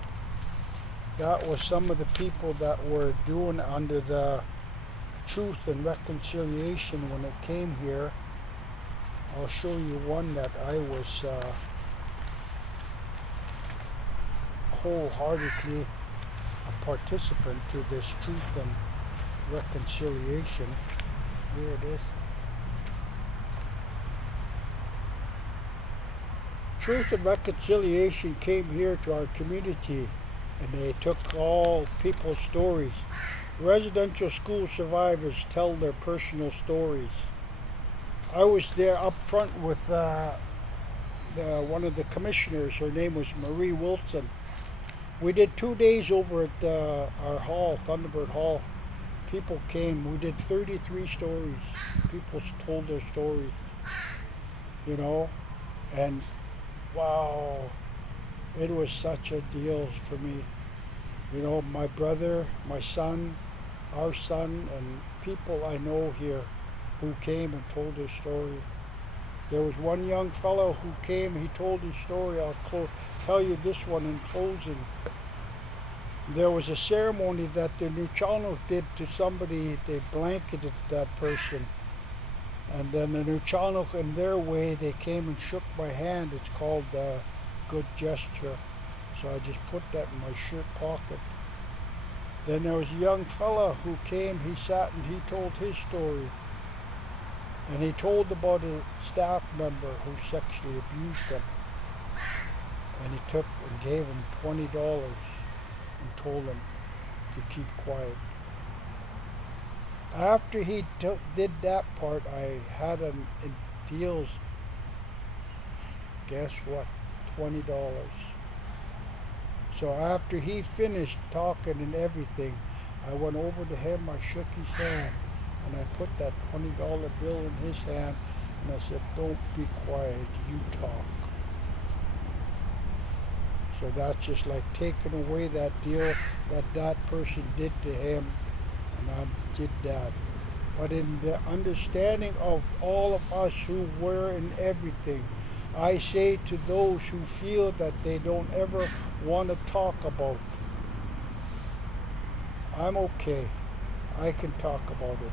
That was some of the people that were doing under the Truth and Reconciliation when it came here. I'll show you one that I was wholeheartedly a participant to this Truth and Reconciliation. Here it is. Truth and Reconciliation came here to our community, and they took all people's stories. Residential school survivors tell their personal stories. I was there up front with one of the commissioners. Her name was Marie Wilson. We did 2 days over at our hall, Thunderbird Hall. People came. We did 33 stories. People told their stories, you know, and wow, it was such a deal for me. You know, my brother, my son, our son, and people I know here who came and told their story. There was one young fellow who came, he told his story. I'll tell you this one in closing. There was a ceremony that the Nuchalno did to somebody. They blanketed that person. And then the Nuchalno, in their way, they came and shook my hand. It's called good gesture. So I just put that in my shirt pocket. Then there was a young fella who came, he sat and he told his story. And he told about a staff member who sexually abused him. And he took and gave him $20 and told him to keep quiet. After he did that part, I had him in deals, guess what, $20. So after he finished talking and everything, I went over to him, I shook his hand, and I put that $20 bill in his hand, and I said, don't be quiet, you talk. So that's just like taking away that deal that person did to him, and I did that. But in the understanding of all of us who were in everything, I say to those who feel that they don't ever want to talk about, I'm okay. I can talk about it.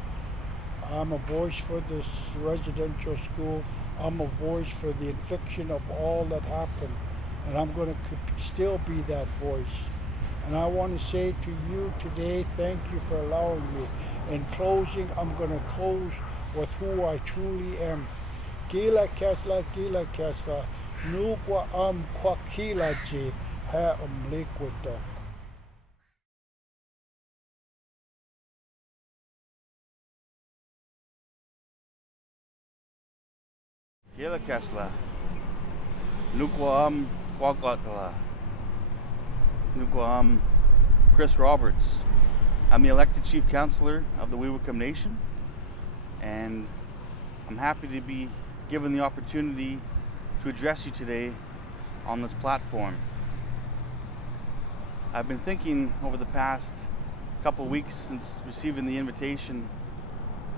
I'm a voice for this residential school. I'm a voice for the infliction of all that happened. And I'm going to still be that voice. And I want to say to you today, thank you for allowing me. In closing, I'm going to close with who I truly am. Gila Kesla, Nukwa Kwa Kilaji, Ha Laich-kwil-tach. Gila Kesla. Nukwa Kwagotala. Nukwa Chris Roberts. I'm the elected chief counselor of the Weewakam Nation, and I'm happy to be given the opportunity to address you today on this platform. I've been thinking over the past couple weeks since receiving the invitation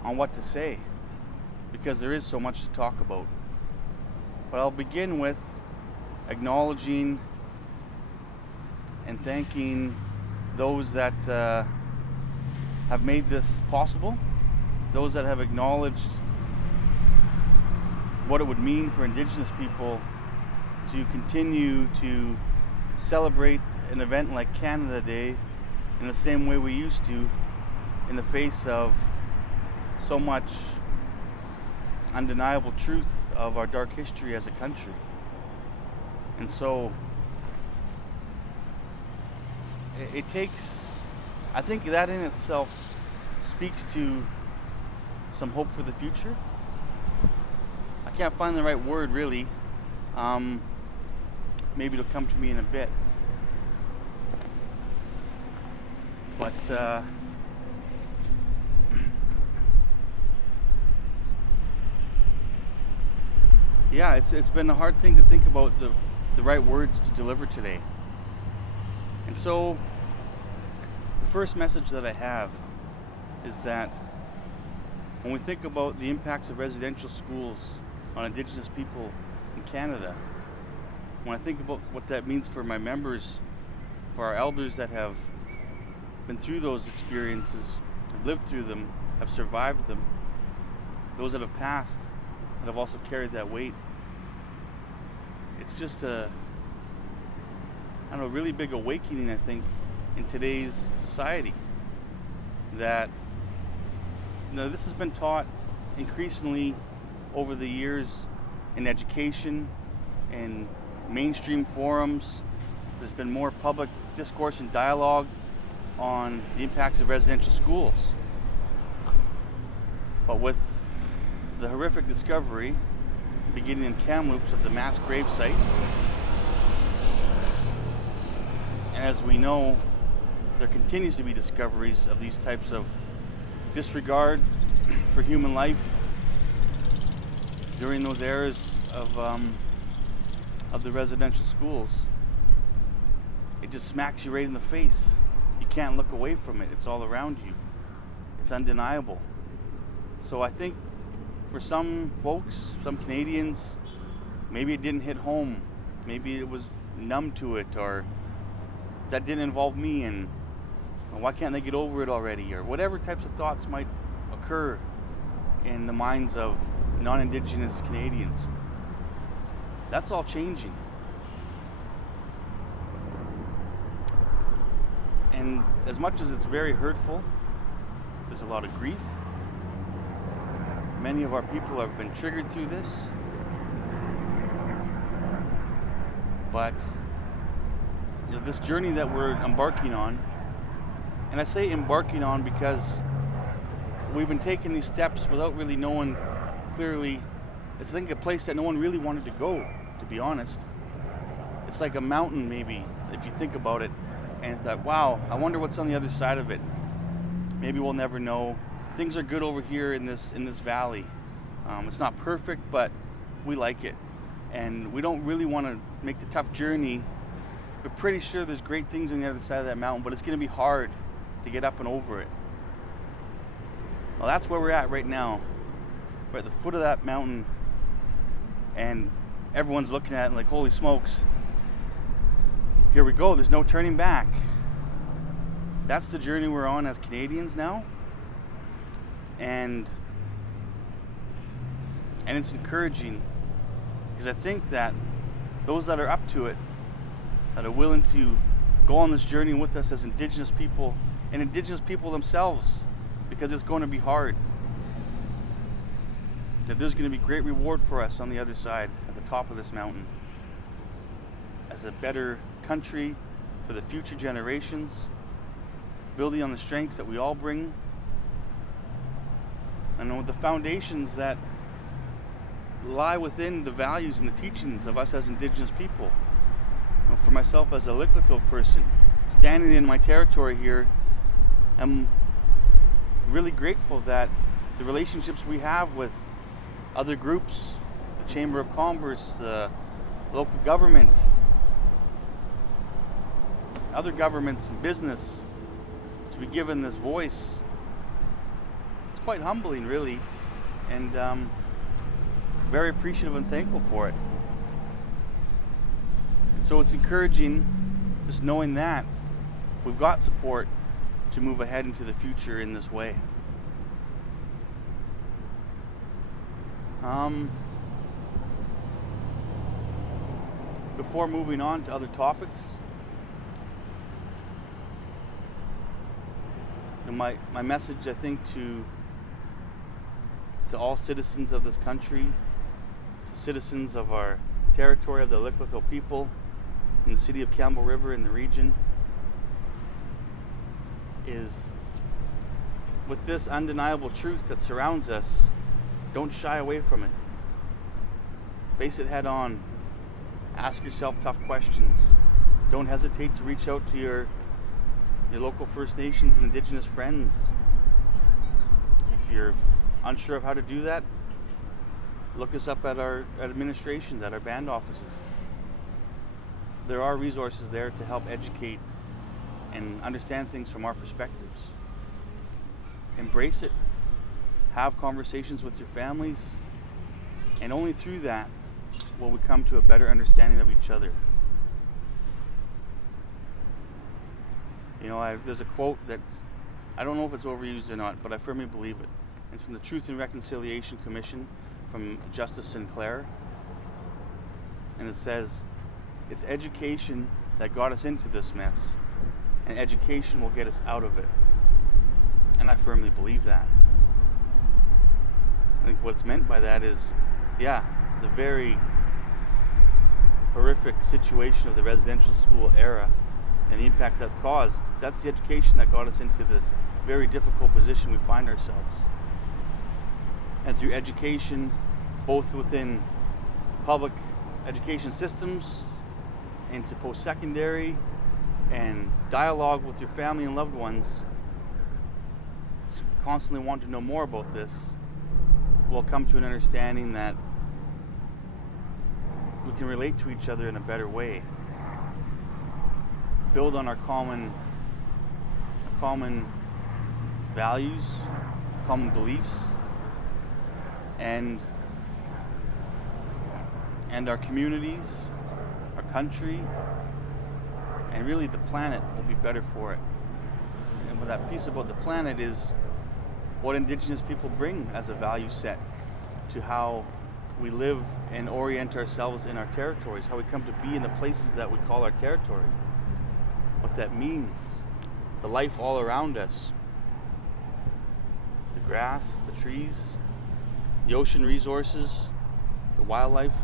on what to say, because there is so much to talk about. But I'll begin with acknowledging and thanking those that have made this possible, those that have acknowledged what it would mean for Indigenous people to continue to celebrate an event like Canada Day in the same way we used to, in the face of so much undeniable truth of our dark history as a country. And so it takes, I think that in itself speaks to some hope for the future. I can't find the right word really. Maybe it'll come to me in a bit. But yeah, it's been a hard thing to think about the right words to deliver today. And so the first message that I have is that when we think about the impacts of residential schools on Indigenous people in Canada, when I think about what that means for my members, for our elders that have been through those experiences, have lived through them, have survived them, those that have passed, that have also carried that weight, it's just a really big awakening, I think, in today's society. That this has been taught increasingly over the years in education and mainstream forums. There's been more public discourse and dialogue on the impacts of residential schools. But with the horrific discovery beginning in Kamloops of the mass grave site, and as we know, there continues to be discoveries of these types of disregard for human life during those eras of the residential schools. It just smacks you right in the face. You can't look away from it. It's all around you. It's undeniable. So I think for some folks, some Canadians, maybe it didn't hit home. Maybe it was numb to it, or that didn't involve me, and why can't they get over it already, or whatever types of thoughts might occur in the minds of non-Indigenous Canadians. That's all changing. And as much as it's very hurtful, there's a lot of grief. Many of our people have been triggered through this. But this journey that we're embarking on, and I say embarking on because we've been taking these steps without really knowing clearly. It's, I think, a place that no one really wanted to go, to be honest. It's like a mountain, maybe, if you think about it. And it's like, wow, I wonder what's on the other side of it. Maybe we'll never know. Things are good over here in this valley. It's not perfect, but we like it. And we don't really want to make the tough journey. We're pretty sure there's great things on the other side of that mountain, but it's going to be hard to get up and over it. Well, that's where we're at right now. We're at the foot of that mountain, and everyone's looking at it like, holy smokes, here we go, there's no turning back. That's the journey we're on as Canadians now. And it's encouraging, because I think that those that are up to it, that are willing to go on this journey with us as Indigenous people, and Indigenous people themselves, because it's going to be hard, that there's going to be great reward for us on the other side, at the top of this mountain, as a better country for the future generations, building on the strengths that we all bring, and with the foundations that lie within the values and the teachings of us as Indigenous people. For myself as a Laich-kwil-tach person, standing in my territory here, I'm really grateful that the relationships we have with other groups, the Chamber of Commerce, the local government, other governments and business, to be given this voice. It's quite humbling, really, and very appreciative and thankful for it. And so it's encouraging just knowing that we've got support to move ahead into the future in this way. Before moving on to other topics, my message, I think, to all citizens of this country, to citizens of our territory, of the Laich-kwil-tach people in the city of Campbell River in the region, is with this undeniable truth that surrounds us, don't shy away from it. Face it head on. Ask yourself tough questions. Don't hesitate to reach out to your local First Nations and Indigenous friends. If you're unsure of how to do that, look us up at our administrations, at our band offices. There are resources there to help educate and understand things from our perspectives. Embrace it. Have conversations with your families, and only through that will we come to a better understanding of each other. You know, there's a quote that's, I don't know if it's overused or not, but I firmly believe it. It's from the Truth and Reconciliation Commission from Justice Sinclair. And it says, it's education that got us into this mess, and education will get us out of it. And I firmly believe that. I think what's meant by that is, the very horrific situation of the residential school era and the impacts that's caused, that's the education that got us into this very difficult position we find ourselves. And through education, both within public education systems, into post-secondary, and dialogue with your family and loved ones, to constantly want to know more about this, we'll come to an understanding that we can relate to each other in a better way. Build on our common values, common beliefs, and our communities, our country, and really the planet will be better for it. And what that piece about the planet is what Indigenous people bring as a value set to how we live and orient ourselves in our territories, how we come to be in the places that we call our territory. What that means, the life all around us, the grass, the trees, the ocean resources, the wildlife,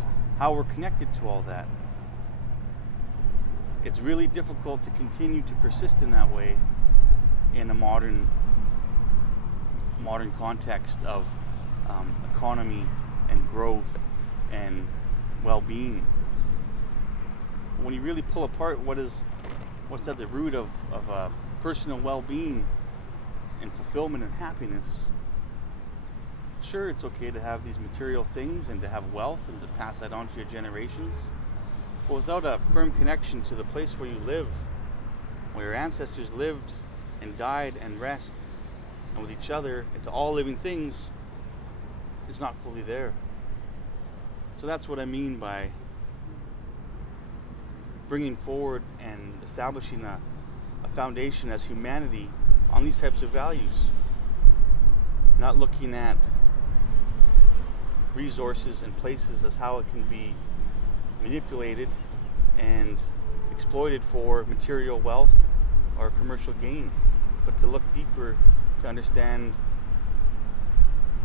how we're connected to all that. It's really difficult to continue to persist in that way in a modern context of economy and growth and well-being. When you really pull apart what's at the root of personal well-being and fulfillment and happiness, sure, it's okay to have these material things and to have wealth and to pass that on to your generations, but without a firm connection to the place where you live, where your ancestors lived and died and rest, and with each other and to all living things, it's not fully there. So that's what I mean by bringing forward and establishing a foundation as humanity on these types of values. Not looking at resources and places as how it can be manipulated and exploited for material wealth or commercial gain, but to look deeper to understand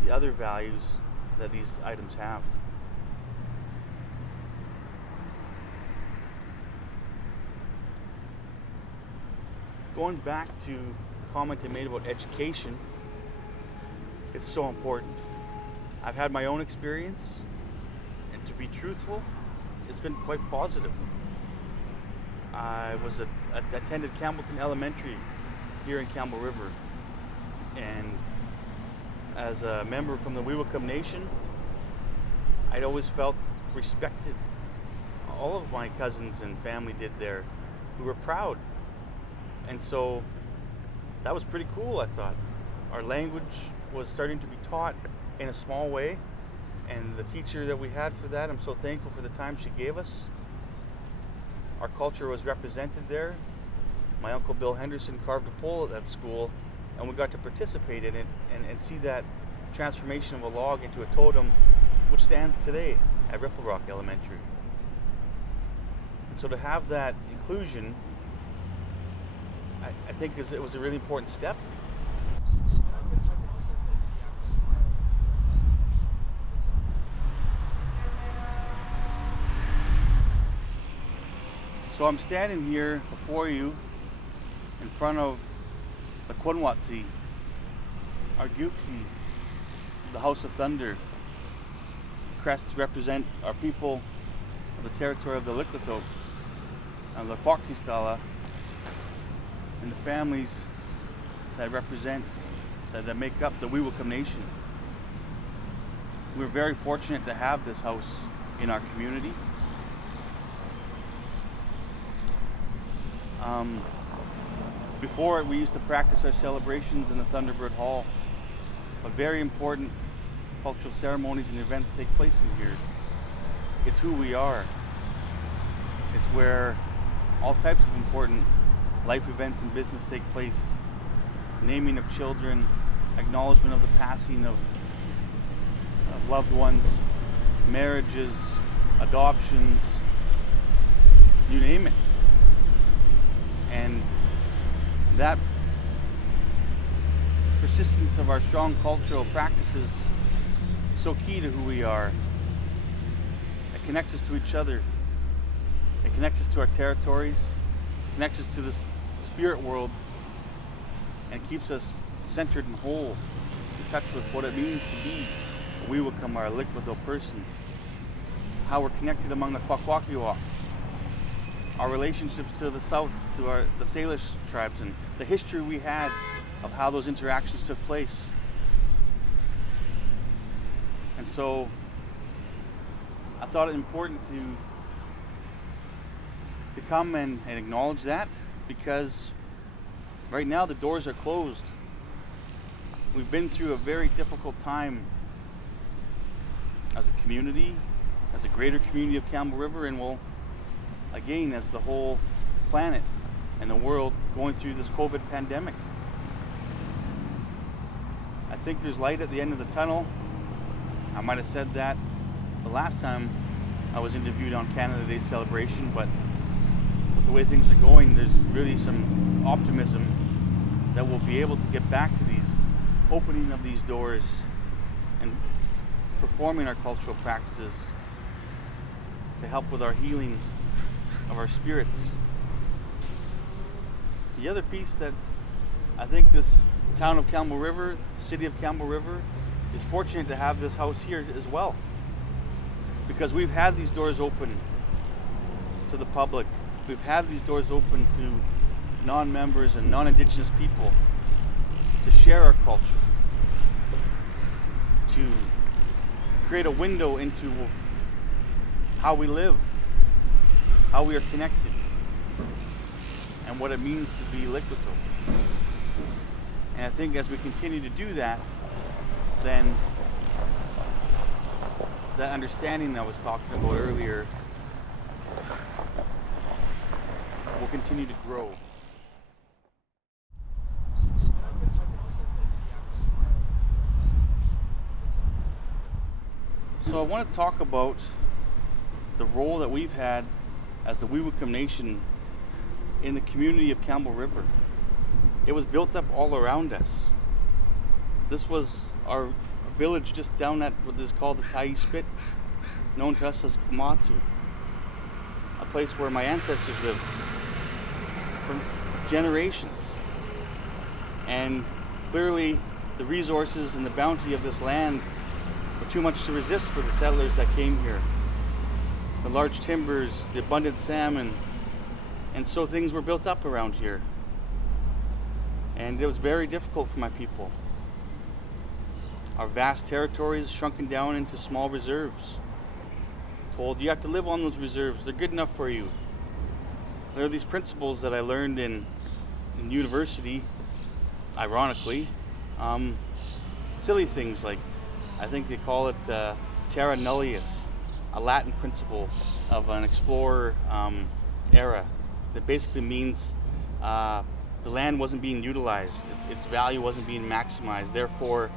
the other values that these items have. Going back to the comment I made about education, it's so important. I've had my own experience, and to be truthful, it's been quite positive. I attended Campbellton Elementary here in Campbell River, and as a member from the Weewakam Nation, I'd always felt respected. All of my cousins and family did there. We were proud. And so that was pretty cool, I thought. Our language was starting to be taught in a small way. And the teacher that we had for that, I'm so thankful for the time she gave us. Our culture was represented there. My Uncle Bill Henderson carved a pole at that school, and we got to participate in it and see that transformation of a log into a totem, which stands today at Ripple Rock Elementary. And so to have that inclusion, I think it was a really important step. So I'm standing here before you in front of the Quanwatsi, our Gyuksi, the House of Thunder. Crests represent our people of the territory of the Laich-kwil-tach and the Quaxistala, and the families that represent, that make up the Weewakam Nation. We're very fortunate to have this house in our community. Before, we used to practice our celebrations in the Thunderbird Hall, but very important cultural ceremonies and events take place in here. It's who we are. It's where all types of important life events and business take place. Naming of children, acknowledgement of the passing of loved ones, marriages, adoptions, you name it. And that persistence of our strong cultural practices is so key to who we are. It connects us to each other. It connects us to our territories. It connects us to the spirit world, and keeps us centered and whole, in touch with what it means to be a Weewakam or a Laich-kwil-tach person. How we're connected among the Kwakwaka'wakw. Our relationships to the south, to the Salish tribes, and the history we had of how those interactions took place. And so I thought it important to come and acknowledge that, because right now the doors are closed. We've been through a very difficult time as a community, as a greater community of Campbell River, and well, again, as the whole planet and the world going through this COVID pandemic. I think there's light at the end of the tunnel. I might have said that the last time I was interviewed on Canada Day celebration, but with the way things are going, there's really some optimism that we'll be able to get back to these opening of these doors and performing our cultural practices to help with our healing of our spirits. The other piece that's, I think this town of Campbell River, city of Campbell River, is fortunate to have this house here as well, because we've had these doors open to the public. We've had these doors open to non-members and non-Indigenous people to share our culture, to create a window into how we live, how we are connected, and what it means to be Laich-kwil-tach. And I think as we continue to do that, then that understanding I was talking about earlier will continue to grow. So I want to talk about the role that we've had as the Weewakam Nation in the community of Campbell River. It was built up all around us. This was our village just down at what is called the Tai Spit, known to us as Kamatu, a place where my ancestors lived for generations. And clearly the resources and the bounty of this land were too much to resist for the settlers that came here. The large timbers, the abundant salmon, and so things were built up around here. And it was very difficult for my people. Our vast territories shrunken down into small reserves. told you have to live on those reserves. They're good enough for you. There are these principles that I learned in university, ironically. Silly things like, I think they call it terra nullius, a Latin principle of an explorer era that basically means the land wasn't being utilized, its value wasn't being maximized, therefore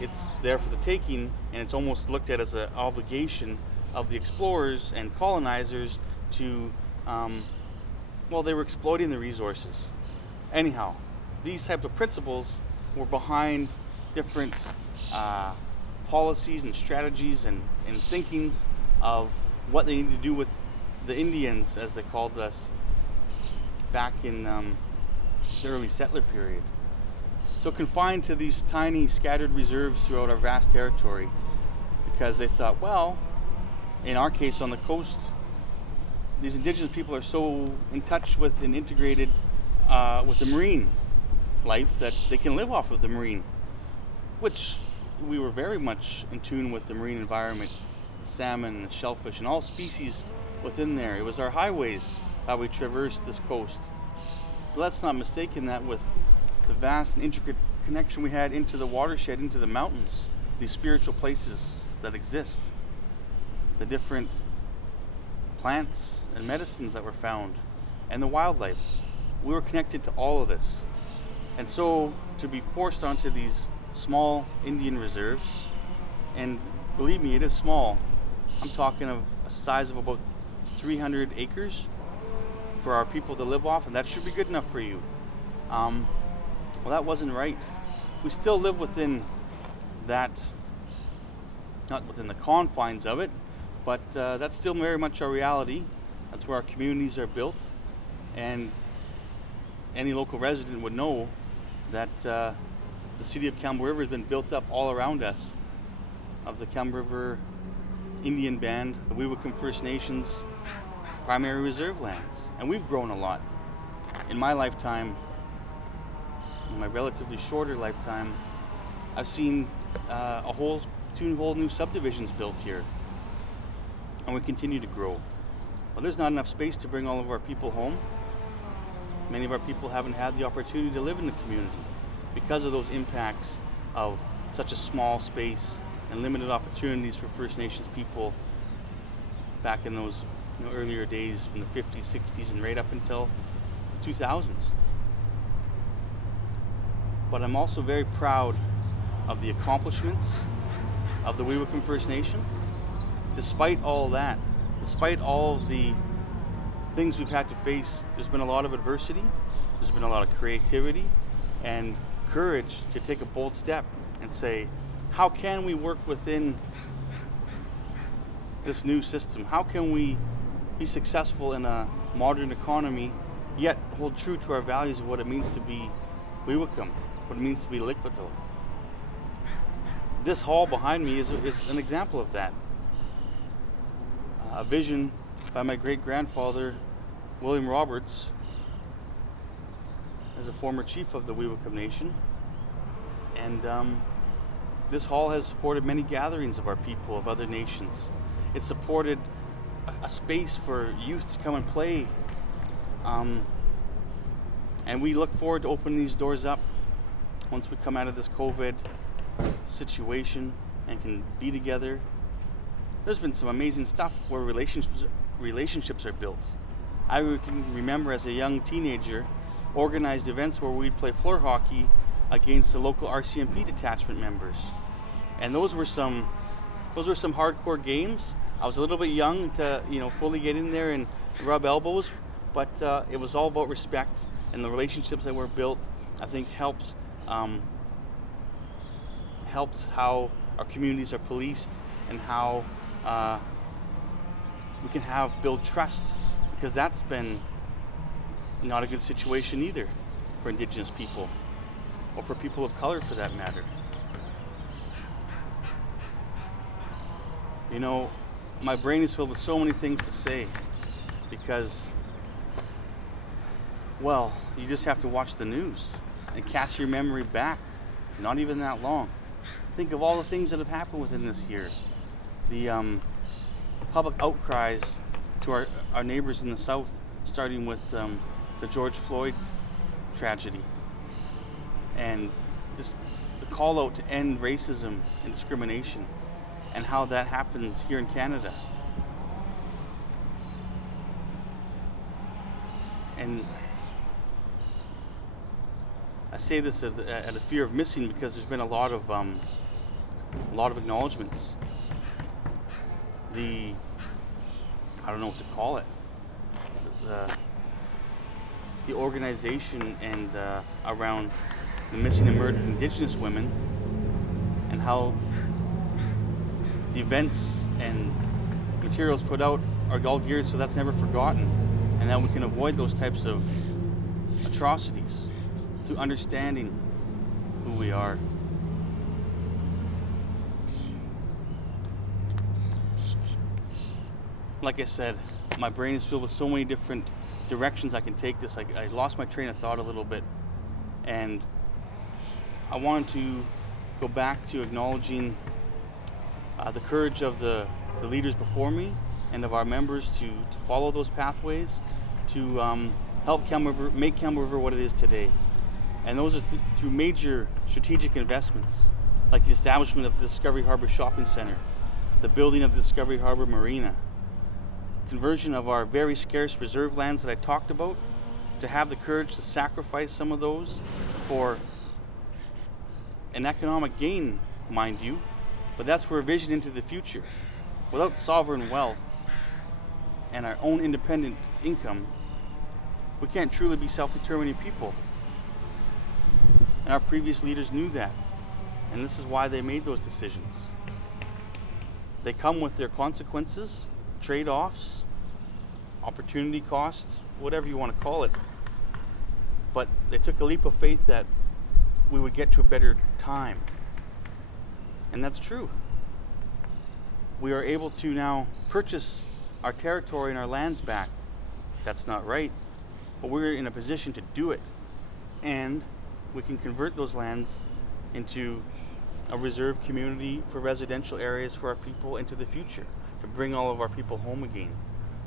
it's there for the taking, and it's almost looked at as an obligation of the explorers and colonizers to, they were exploiting the resources. Anyhow, these types of principles were behind different policies and strategies and thinkings of what they needed to do with the Indians, as they called us, back in the early settler period. So confined to these tiny scattered reserves throughout our vast territory, because they thought, well, in our case on the coast, these Indigenous people are so in touch with and integrated with the marine life that they can live off of the marine, which we were very much in tune with the marine environment, the salmon, the shellfish, and all species within there. It was our highways how we traversed this coast. But let's not mistake that with the vast and intricate connection we had into the watershed, into the mountains, these spiritual places that exist, the different plants and medicines that were found, and the wildlife. We were connected to all of this. And so to be forced onto these small Indian reserves, and believe me, it is small. I'm talking of a size of about 300 acres for our people to live off, and that should be good enough for you. Well, that wasn't right. We still live within that, not within the confines of it, but that's still very much our reality. That's where our communities are built, and any local resident would know that the city of Campbell River has been built up all around us, of the Campbell River Indian Band, the Weewakam First Nations primary reserve lands, and we've grown a lot. In my lifetime, in my relatively shorter lifetime, I've seen two whole new subdivisions built here, and we continue to grow. Well, there's not enough space to bring all of our people home. Many of our people haven't had the opportunity to live in the community because of those impacts of such a small space and limited opportunities for First Nations people back in those earlier days from the 50s, 60s, and right up until the 2000s. But I'm also very proud of the accomplishments of the Weewakam First Nation. Despite all that, despite all of the things we've had to face, there's been a lot of adversity, there's been a lot of creativity and courage to take a bold step and say, how can we work within this new system? How can we be successful in a modern economy, yet hold true to our values of what it means to be Weewakam, what it means to be Laich-kwil-tach? This hall behind me is an example of that. A vision by my great-grandfather, William Roberts, as a former chief of the Weewakam Nation. And this hall has supported many gatherings of our people, of other nations. It supported a space for youth to come and play. And we look forward to opening these doors up once we come out of this COVID situation and can be together. There's been some amazing stuff where relationships are built. I can remember as a young teenager organized events where we'd play floor hockey against the local RCMP detachment members, and those were some hardcore games. I was a little bit young to fully get in there and rub elbows, but it was all about respect, and the relationships that were built, I think, helped how our communities are policed and how we can build trust, because that's been not a good situation either for Indigenous people, or for people of color for that matter. My brain is filled with so many things to say, because, well, you just have to watch the news and cast your memory back, not even that long. Think of all the things that have happened within this year. the public outcries to our neighbors in the South, starting with the George Floyd tragedy, and just the call out to end racism and discrimination, and how that happens here in Canada. And I say this at a fear of missing, because there's been a lot of acknowledgements. I don't know what to call it. The organization and around the missing and murdered Indigenous women, and how the events and materials put out are all geared so that's never forgotten, and that we can avoid those types of atrocities through understanding who we are. Like I said, my brain is filled with so many different directions I can take this. I lost my train of thought a little bit, and I wanted to go back to acknowledging the courage of the leaders before me and of our members to follow those pathways to help Campbell River, make Campbell River what it is today. And those are through major strategic investments, like the establishment of the Discovery Harbour Shopping Centre, the building of the Discovery Harbour Marina, conversion of our very scarce reserve lands that I talked about, to have the courage to sacrifice some of those for an economic gain, mind you, but that's for a vision into the future. Without sovereign wealth and our own independent income, we can't truly be self-determining people. And our previous leaders knew that, and this is why they made those decisions. They come with their consequences, trade-offs, opportunity costs, whatever you want to call it. But they took a leap of faith that we would get to a better time. And that's true. We are able to now purchase our territory and our lands back. That's not right, but we're in a position to do it. And we can convert those lands into a reserve community for residential areas for our people into the future, to bring all of our people home again.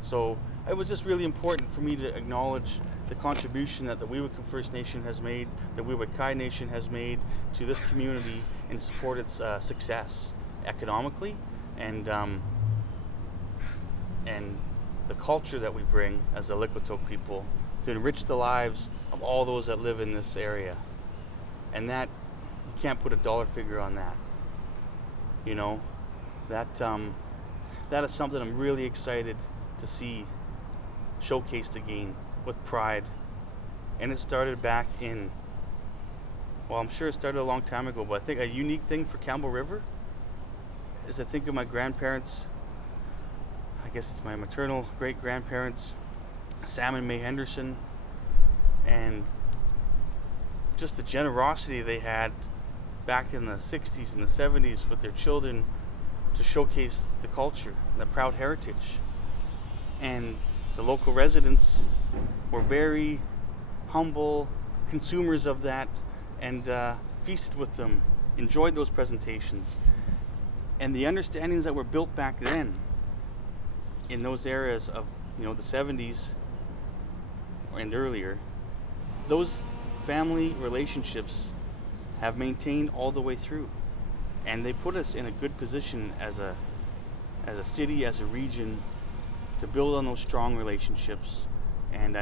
So it was just really important for me to acknowledge the contribution that the Weewakam First Nation has made, the Weewak Nation has made to this community and support its success economically, and the culture that we bring as the Laich-kwil-tach people to enrich the lives of all those that live in this area. And that, you can't put a dollar figure on that. You know, that is something I'm really excited to see showcased again with pride. And it started back in, well, I'm sure it started a long time ago, but I think a unique thing for Campbell River is I think of my grandparents, I guess it's my maternal great-grandparents, Sam and May Henderson, and just the generosity they had back in the 60s and the 70s with their children to showcase the culture, the proud heritage. And the local residents were very humble consumers of that, and feasted with them, enjoyed those presentations. And the understandings that were built back then in those areas of, the 70s and earlier, those family relationships have maintained all the way through. And they put us in a good position as a city, as a region, to build on those strong relationships. And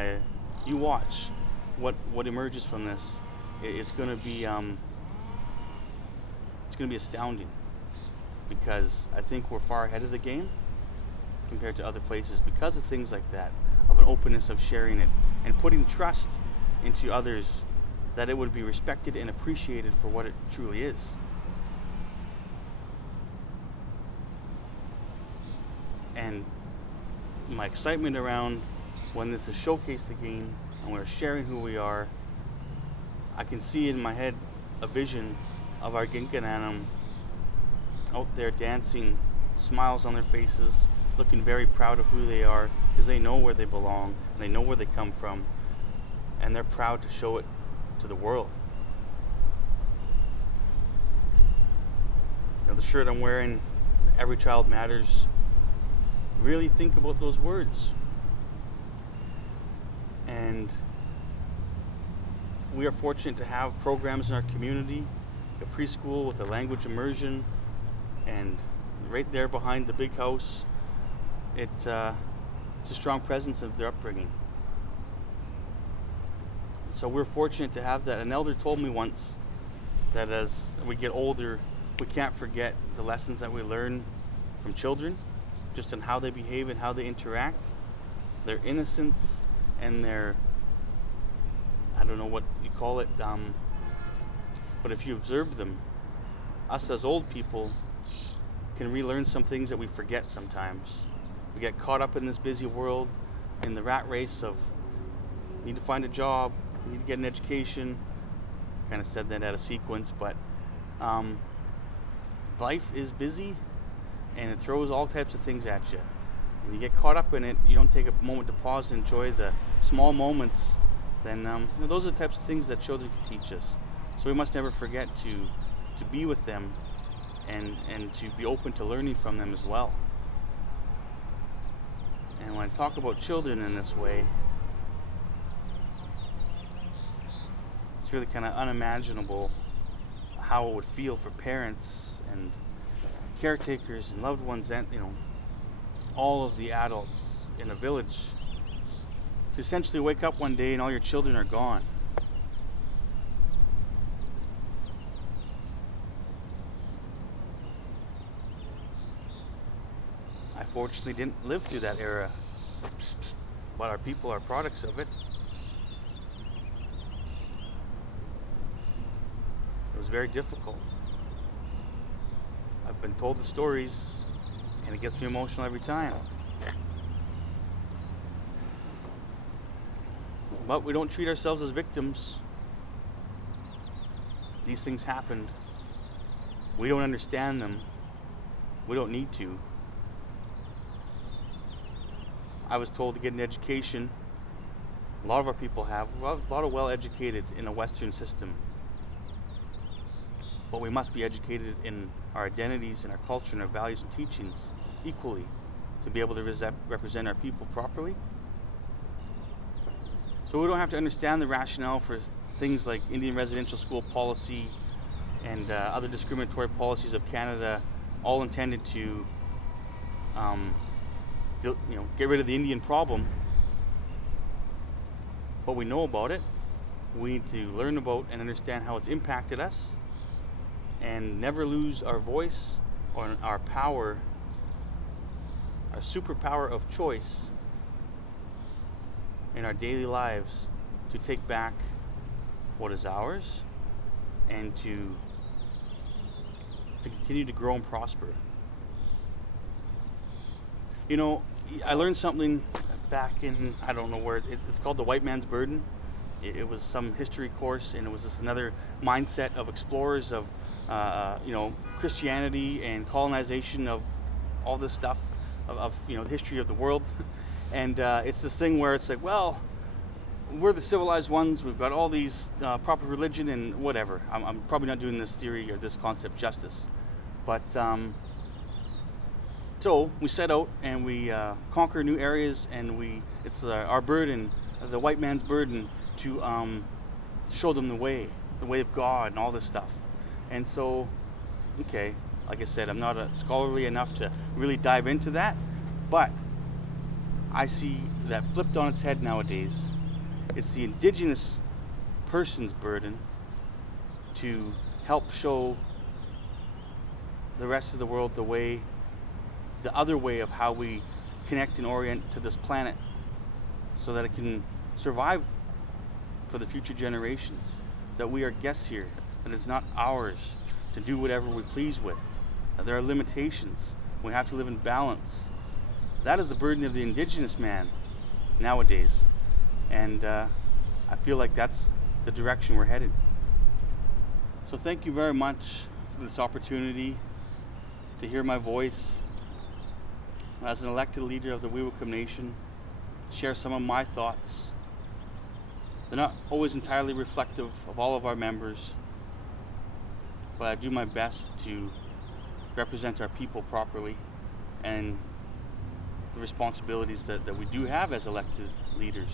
you watch what emerges from this. It's going to be astounding, because I think we're far ahead of the game compared to other places because of things like that, of an openness of sharing it and putting trust into others, that it would be respected and appreciated for what it truly is. And my excitement around when this is showcased again and we're sharing who we are, I can see in my head a vision of our Ginkananum out there dancing, smiles on their faces, looking very proud of who they are, because they know where they belong, and they know where they come from, and they're proud to show it to the world. The shirt I'm wearing, every child matters, really think about those words. And we are fortunate to have programs in our community, a preschool with a language immersion, and right there behind the big house, it's a strong presence of their upbringing. So we're fortunate to have that. An elder told me once that as we get older, we can't forget the lessons that we learn from children, just on how they behave and how they interact, their innocence and their, I don't know what you call it, but if you observe them, us as old people can relearn some things that we forget sometimes. We get caught up in this busy world, in the rat race of need to find a job, need to get an education. Kind of said that out of sequence, but life is busy and it throws all types of things at you. And you get caught up in it, you don't take a moment to pause and enjoy the small moments, then those are the types of things that children can teach us. So we must never forget to be with them and to be open to learning from them as well. And when I talk about children in this way, it's really kind of unimaginable how it would feel for parents and caretakers and loved ones and, all of the adults in a village to essentially wake up one day and all your children are gone. I fortunately didn't live through that era, but our people are products of it. It was very difficult. I've been told the stories, and it gets me emotional every time. But we don't treat ourselves as victims. These things happened. We don't understand them. We don't need to. I was told to get an education. A lot of our people have. A lot of well-educated in a Western system. But we must be educated in our identities and our culture and our values and teachings equally to be able to represent our people properly. So we don't have to understand the rationale for things like Indian residential school policy and other discriminatory policies of Canada, all intended to get rid of the Indian problem. But we know about it. We need to learn about and understand how it's impacted us and never lose our voice or our power, our superpower of choice in our daily lives to take back what is ours and to continue to grow and prosper. I learned something back in, I don't know where, it's called The White Man's Burden. It was some history course, and it was just another mindset of explorers of, Christianity and colonization of all this stuff, of the history of the world. And it's this thing where it's like, well, we're the civilized ones, we've got all these proper religion and whatever. I'm probably not doing this theory or this concept justice. But so we set out and we conquer new areas, and it's our burden, the white man's burden, to show them the way of God and all this stuff. And so, okay, like I said, I'm not scholarly enough to really dive into that, but I see that flipped on its head nowadays. It's the Indigenous person's burden to help show the rest of the world the other way of how we connect and orient to this planet so that it can survive for the future generations, that we are guests here, that it's not ours to do whatever we please with, that there are limitations, we have to live in balance. That is the burden of the Indigenous man nowadays, and I feel like that's the direction we're headed. So thank you very much for this opportunity to hear my voice as an elected leader of the Weewakam Nation, share some of my thoughts. They're not always entirely reflective of all of our members, but I do my best to represent our people properly and the responsibilities that we do have as elected leaders.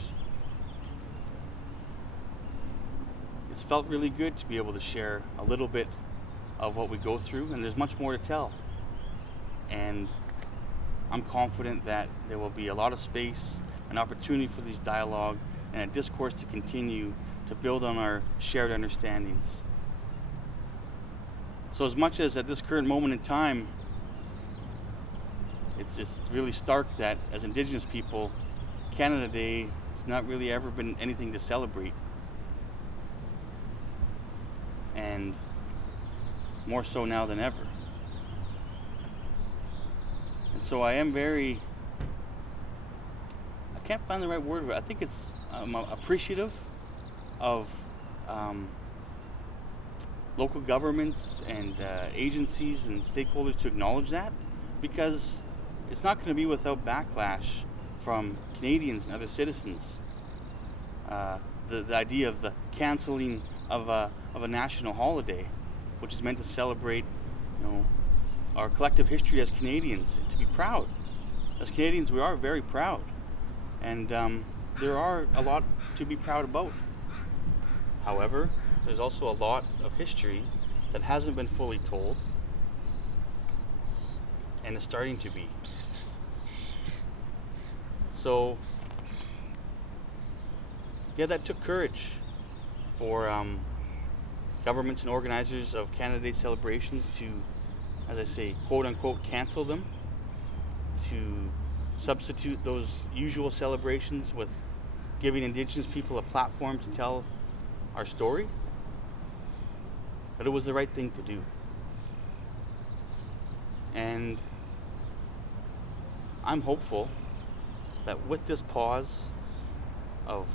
It's felt really good to be able to share a little bit of what we go through, and there's much more to tell. And I'm confident that there will be a lot of space and opportunity for these dialogue and a discourse to continue to build on our shared understandings. So as much as at this current moment in time, it's really stark that as Indigenous people, Canada Day, it's not really ever been anything to celebrate. And more so now than ever. And so I am I can't find the right word, but I think I'm appreciative of local governments and agencies and stakeholders to acknowledge that, because it's not going to be without backlash from Canadians and other citizens. The idea of the canceling of a national holiday, which is meant to celebrate, our collective history as Canadians, to be proud. As Canadians, we are very proud, and there are a lot to be proud about. However, there's also a lot of history that hasn't been fully told, and is starting to be. So, yeah, that took courage for governments and organizers of Canada Day celebrations to, as I say, quote unquote, cancel them, to substitute those usual celebrations with giving Indigenous people a platform to tell our story. But it was the right thing to do. And I'm hopeful that with this pause of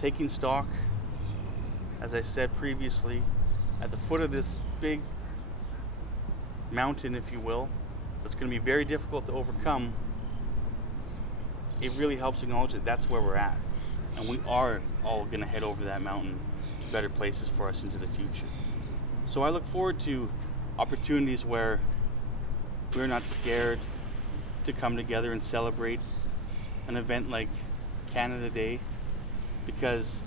taking stock, as I said previously, at the foot of this big mountain, if you will, that's going to be very difficult to overcome, it really helps acknowledge that that's where we're at. And we are all going to head over that mountain to better places for us into the future. So I look forward to opportunities where we're not scared to come together and celebrate an event like Canada Day, because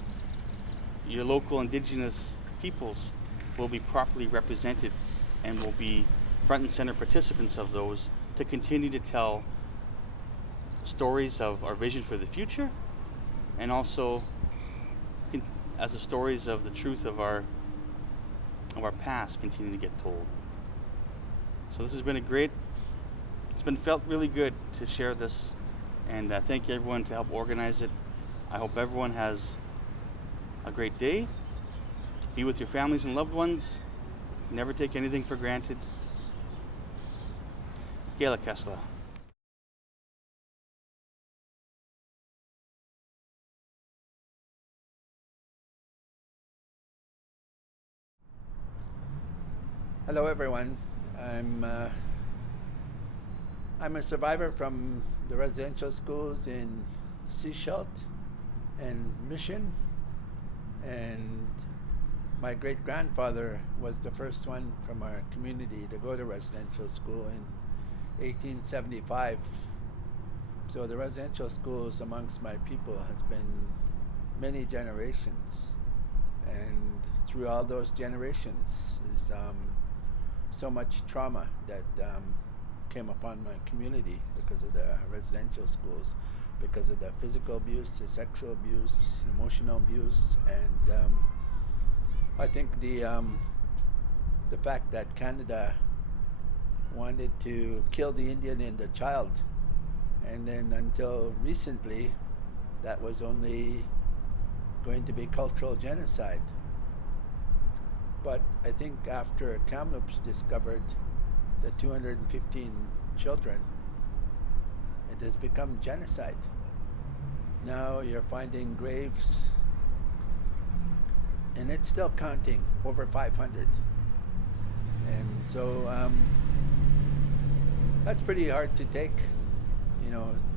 your local Indigenous peoples will be properly represented and will be front and center participants of those to continue to tell stories of our vision for the future, and also as the stories of the truth of our past continue to get told. So this has been it's been felt really good to share this, and thank you everyone to help organize it. I hope everyone has a great day. Be with your families and loved ones. Never take anything for granted. Laich-kwil-tach. Hello everyone. I'm a survivor from the residential schools in Seashelt and Mission, and my great-grandfather was the first one from our community to go to residential school in 1875. So the residential schools amongst my people has been many generations, and through all those generations is so much trauma that came upon my community because of the residential schools, because of the physical abuse, the sexual abuse, emotional abuse, and I think the fact that Canada wanted to kill the Indian and the child, and then until recently that was only going to be cultural genocide. But I think after Kamloops discovered the 215 children, it has become genocide. Now you're finding graves, and it's still counting, over 500. And so that's pretty hard to take.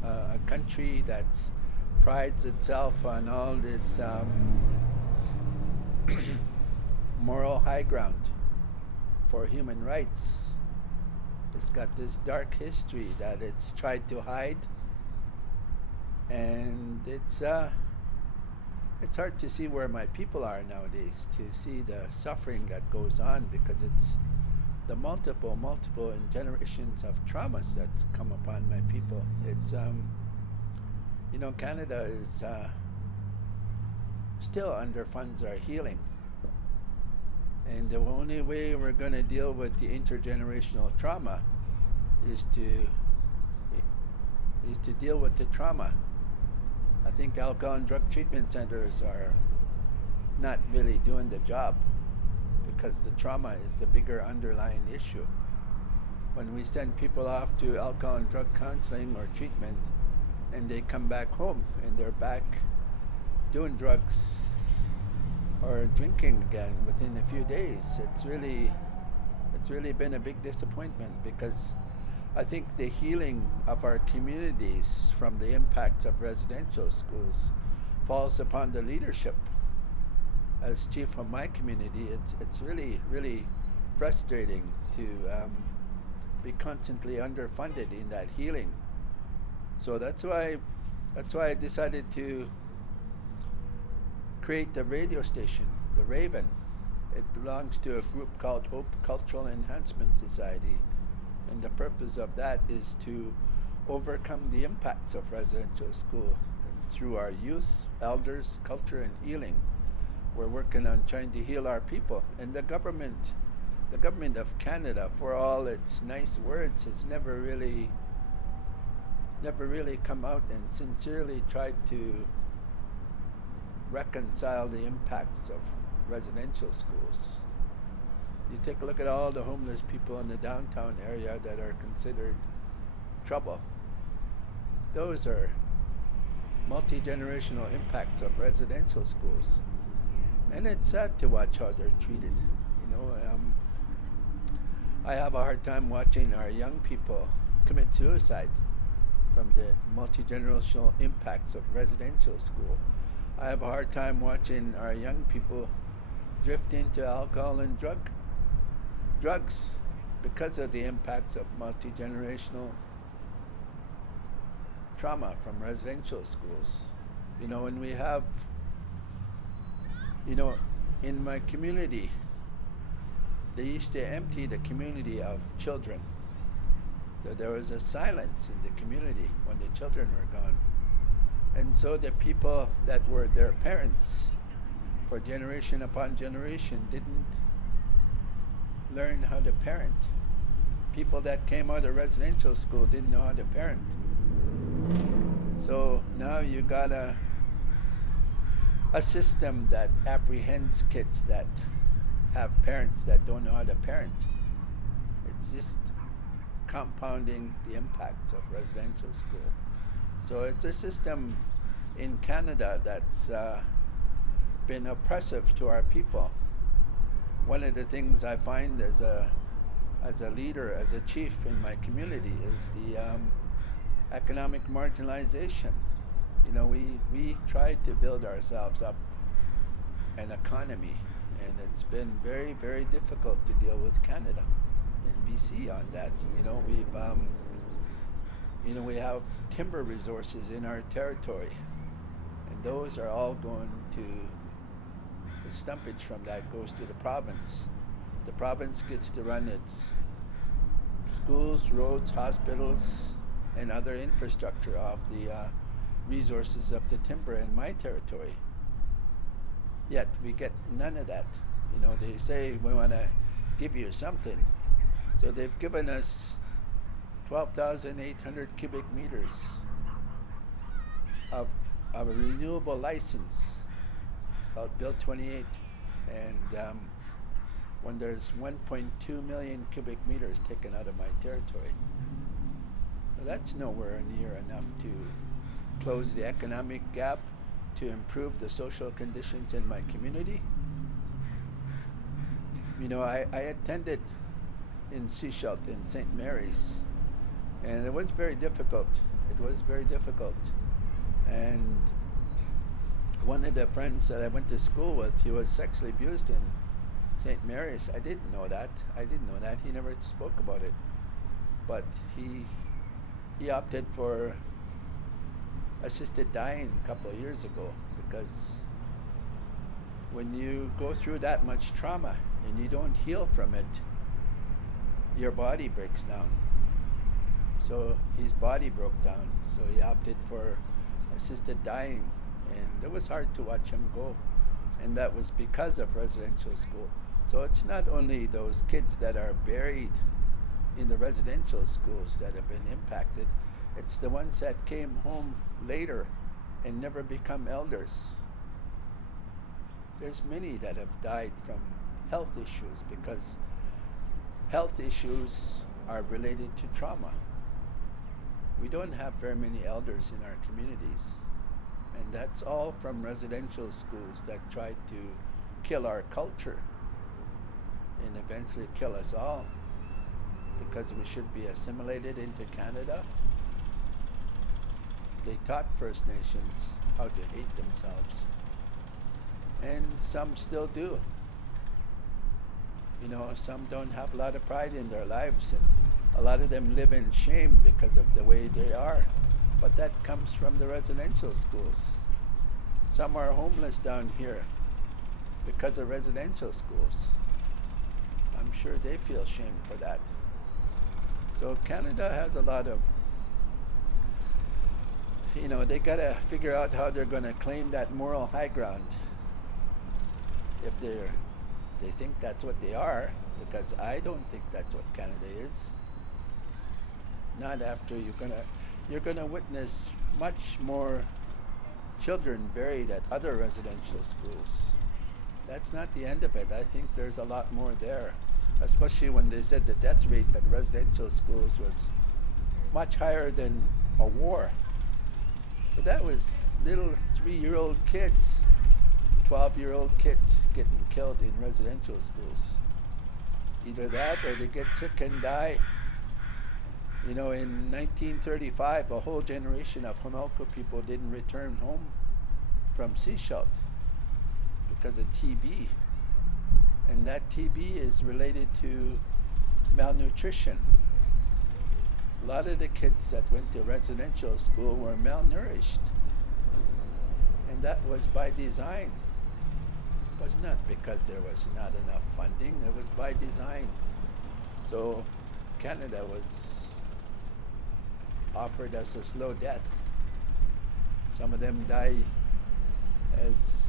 A country that prides itself on all this moral high ground for human rights, It's got this dark history that it's tried to hide, and it's hard to see where my people are nowadays, to see the suffering that goes on, because it's the multiple generations of traumas that's come upon my people. It's Canada is still underfunds our healing, and the only way we're going to deal with the intergenerational trauma is to deal with the trauma. I think alcohol and drug treatment centers are not really doing the job, because the trauma is the bigger underlying issue. When we send people off to alcohol and drug counseling or treatment, and they come back home and they're back doing drugs or drinking again within a few days, it's really been a big disappointment, because I think the healing of our communities from the impacts of residential schools falls upon the leadership. As chief of my community, it's really frustrating to be constantly underfunded in that healing. So that's why I decided to create the radio station, The Raven. It belongs to a group called Hope Cultural Enhancement Society, and the purpose of that is to overcome the impacts of residential school. And through our youth, elders, culture, and healing, we're working on trying to heal our people. And the government of Canada, for all its nice words, has never really come out and sincerely tried to reconcile the impacts of residential schools. You take a look at all the homeless people in the downtown area that are considered trouble. Those are multi-generational impacts of residential schools. And it's sad to watch how they're treated. I have a hard time watching our young people commit suicide from the multi-generational impacts of residential school. I have a hard time watching our young people drift into alcohol and drugs because of the impacts of multi-generational trauma from residential schools. When we have, in my community, they used to empty the community of children. So there was a silence in the community when the children were gone. And so the people that were their parents for generation upon generation didn't learn how to parent. People that came out of residential school didn't know how to parent. So now you got a system that apprehends kids that have parents that don't know how to parent. It's just compounding the impacts of residential school. So it's a system in Canada that's been oppressive to our people. One of the things I find as a leader, as a chief in my community, is the economic marginalization. We tried to build ourselves up an economy, and it's been very, very difficult to deal with Canada and BC on that. We have timber resources in our territory, and those are all going to, the stumpage from that goes to the province. The province gets to run its schools, roads, hospitals, and other infrastructure off the resources of the timber in my territory. Yet we get none of that. They say we want to give you something. So they've given us 12,800 cubic meters of a renewable license called Bill 28. And when there's 1.2 million cubic meters taken out of my territory, well, that's nowhere near enough to close the economic gap, to improve the social conditions in my community. I attended in Cinematography in St. Mary's, and it was very difficult. And one of the friends that I went to school with, he was sexually abused in St. Mary's. I didn't know that. He never spoke about it. but he opted for assisted dying a couple of years ago, because when you go through that much trauma and you don't heal from it, your body breaks down. So his body broke down, so he opted for assisted dying, and it was hard to watch him go, and that was because of residential school. So it's not only those kids that are buried in the residential schools that have been impacted, it's the ones that came home later and never become elders. There's many that have died from health issues, because health issues are related to trauma. We don't have very many elders in our communities, and that's all from residential schools that tried to kill our culture and eventually kill us all, because we should be assimilated into Canada. They taught First Nations how to hate themselves, and some still do. You know, some don't have a lot of pride in their lives, and a lot of them live in shame because of the way they are. But that comes from the residential schools. Some are homeless down here because of residential schools. I'm sure they feel shame for that. So Canada has a lot of, you know, they gotta figure out how they're gonna claim that moral high ground. If they think that's what they are, because I don't think that's what Canada is. Not after you're gonna witness much more children buried at other residential schools. That's not the end of it. I think there's a lot more there, especially when they said the death rate at residential schools was much higher than a war. But that was little 3-year-old kids, 12-year-old kids getting killed in residential schools. Either that or they get sick and die. You know, in 1935, a whole generation of Hunalko people didn't return home from Sechelt because of TB. And that TB is related to malnutrition. A lot of the kids that went to residential school were malnourished. And that was by design. It was not because there was not enough funding, it was by design. So Canada was offered us a slow death. Some of them die as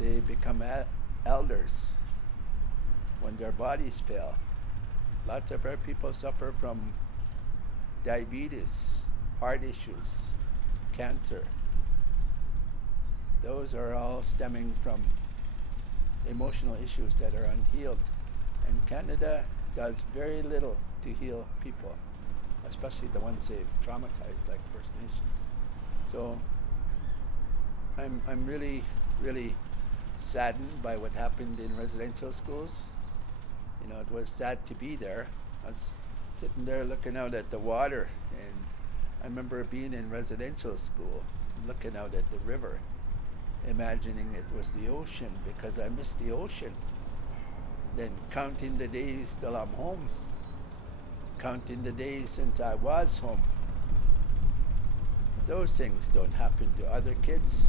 they become elders when their bodies fail. Lots of our people suffer from diabetes, heart issues, cancer. Those are all stemming from emotional issues that are unhealed. And Canada does very little to heal people, especially the ones they've traumatized, like First Nations. So I'm really, really saddened by what happened in residential schools. You know, it was sad to be there. I was sitting there looking out at the water, and I remember being in residential school, looking out at the river, imagining it was the ocean because I missed the ocean. Then counting the days till I'm home, counting the days since I was home. Those things don't happen to other kids.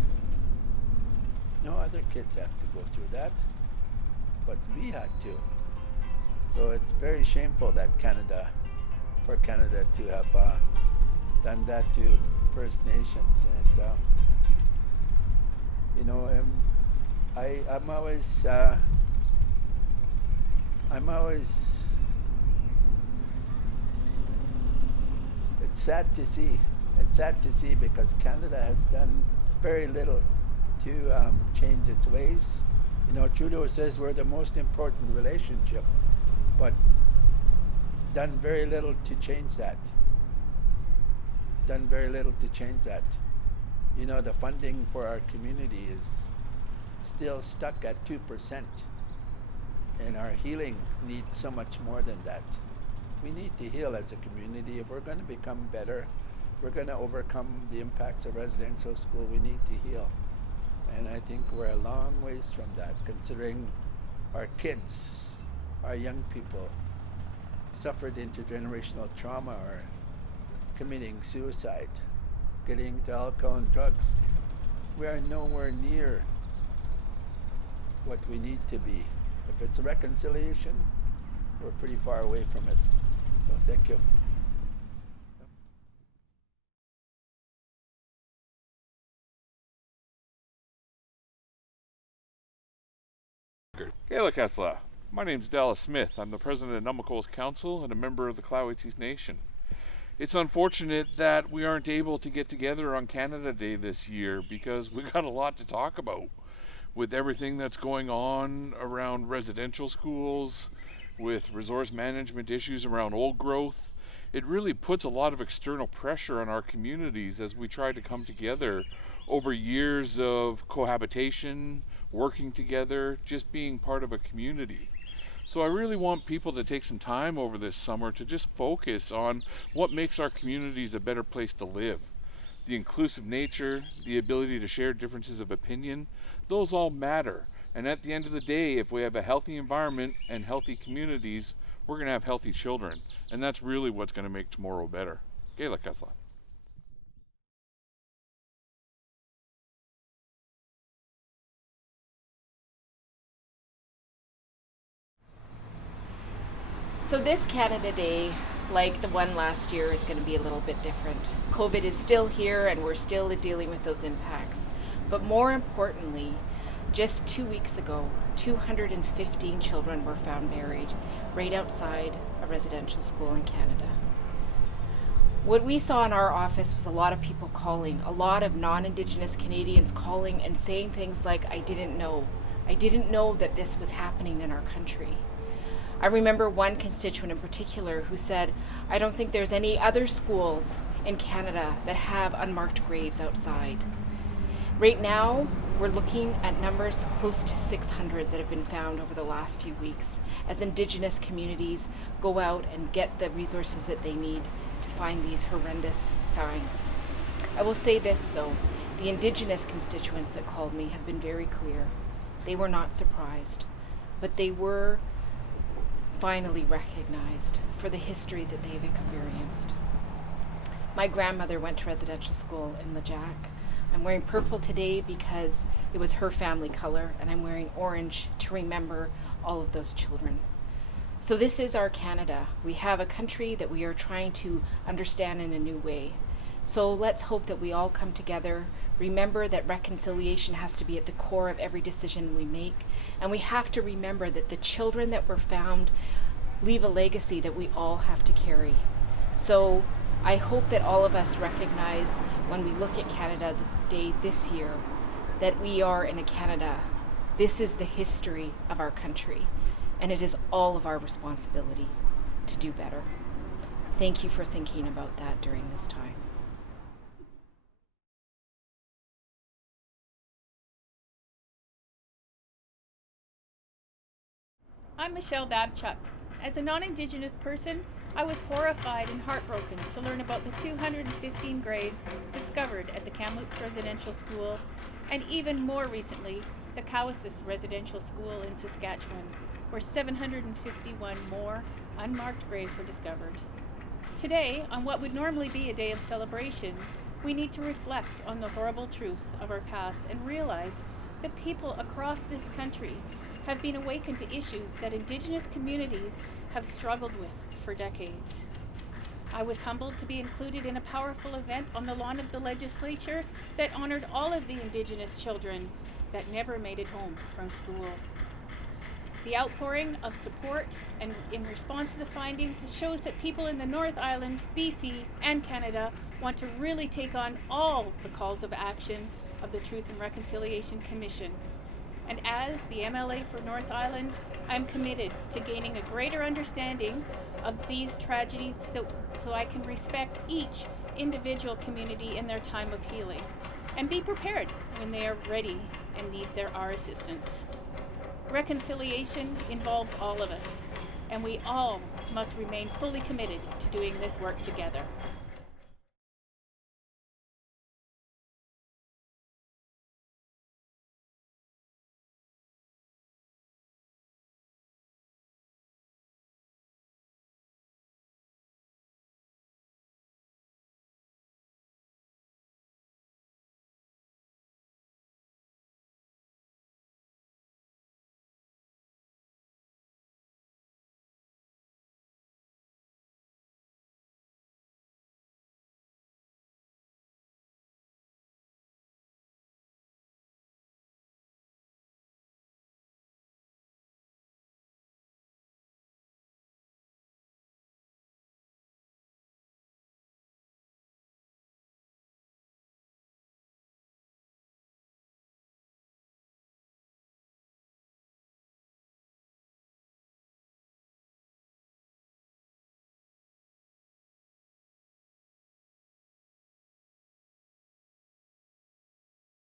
No other kids have to go through that, but we had to. So it's very shameful that for Canada to have done that to First Nations. And you know, I'm always. It's sad to see. It's sad to see because Canada has done very little to change its ways. You know, Trudeau says we're the most important relationship, but done very little to change that. Done very little to change that. You know, the funding for our community is still stuck at 2%, and our healing needs so much more than that. We need to heal as a community. If we're going to become better, if we're going to overcome the impacts of residential school, we need to heal. And I think we're a long ways from that, considering our kids, our young people, suffered intergenerational trauma are committing suicide, getting into alcohol and drugs. We are nowhere near what we need to be. If it's a reconciliation, we're pretty far away from it. So thank you. Laich-kwil-tach. My name's Dallas Smith. I'm the president of Nummakol's Council and a member of the Clawetsis Nation. It's unfortunate that we aren't able to get together on Canada Day this year because we got a lot to talk about with everything that's going on around residential schools, with resource management issues around old growth. It really puts a lot of external pressure on our communities as we try to come together over years of cohabitation, working together, just being part of a community. So I really want people to take some time over this summer to just focus on what makes our communities a better place to live. The inclusive nature, the ability to share differences of opinion, those all matter. And at the end of the day, if we have a healthy environment and healthy communities, we're going to have healthy children. And that's really what's going to make tomorrow better. Laich-kwil-tach. So this Canada Day, like the one last year, is going to be a little bit different. COVID is still here and we're still dealing with those impacts. But more importantly, just 2 weeks ago, 215 children were found buried right outside a residential school in Canada. What we saw in our office was a lot of people calling, a lot of non-Indigenous Canadians calling and saying things like, I didn't know that this was happening in our country. I remember one constituent in particular who said, I don't think there's any other schools in Canada that have unmarked graves outside. Right now, we're looking at numbers close to 600 that have been found over the last few weeks as Indigenous communities go out and get the resources that they need to find these horrendous finds. I will say this though, the Indigenous constituents that called me have been very clear. They were not surprised, but they were finally recognized for the history that they've experienced. My grandmother went to residential school in Laich. I'm wearing purple today because it was her family color, and I'm wearing orange to remember all of those children. So this is our Canada. We have a country that we are trying to understand in a new way. So let's hope that we all come together, remember that reconciliation has to be at the core of every decision we make, and we have to remember that the children that were found leave a legacy that we all have to carry. So I hope that all of us recognize when we look at Canada Day this year that we are in a Canada. This is the history of our country, and it is all of our responsibility to do better. Thank you for thinking about that during this time. I'm Michelle Babchuk. As a non-Indigenous person, I was horrified and heartbroken to learn about the 215 graves discovered at the Kamloops Residential School, and even more recently, the Cowessess Residential School in Saskatchewan, where 751 more unmarked graves were discovered. Today, on what would normally be a day of celebration, we need to reflect on the horrible truths of our past and realize that people across this country have been awakened to issues that Indigenous communities have struggled with for decades. I was humbled to be included in a powerful event on the lawn of the legislature that honored all of the Indigenous children that never made it home from school. The outpouring of support and in response to the findings shows that people in the North Island, BC, and Canada want to really take on all the calls of action of the Truth and Reconciliation Commission. And as the MLA for North Island, I'm committed to gaining a greater understanding of these tragedies so I can respect each individual community in their time of healing and be prepared when they are ready and need our assistance. Reconciliation involves all of us, and we all must remain fully committed to doing this work together.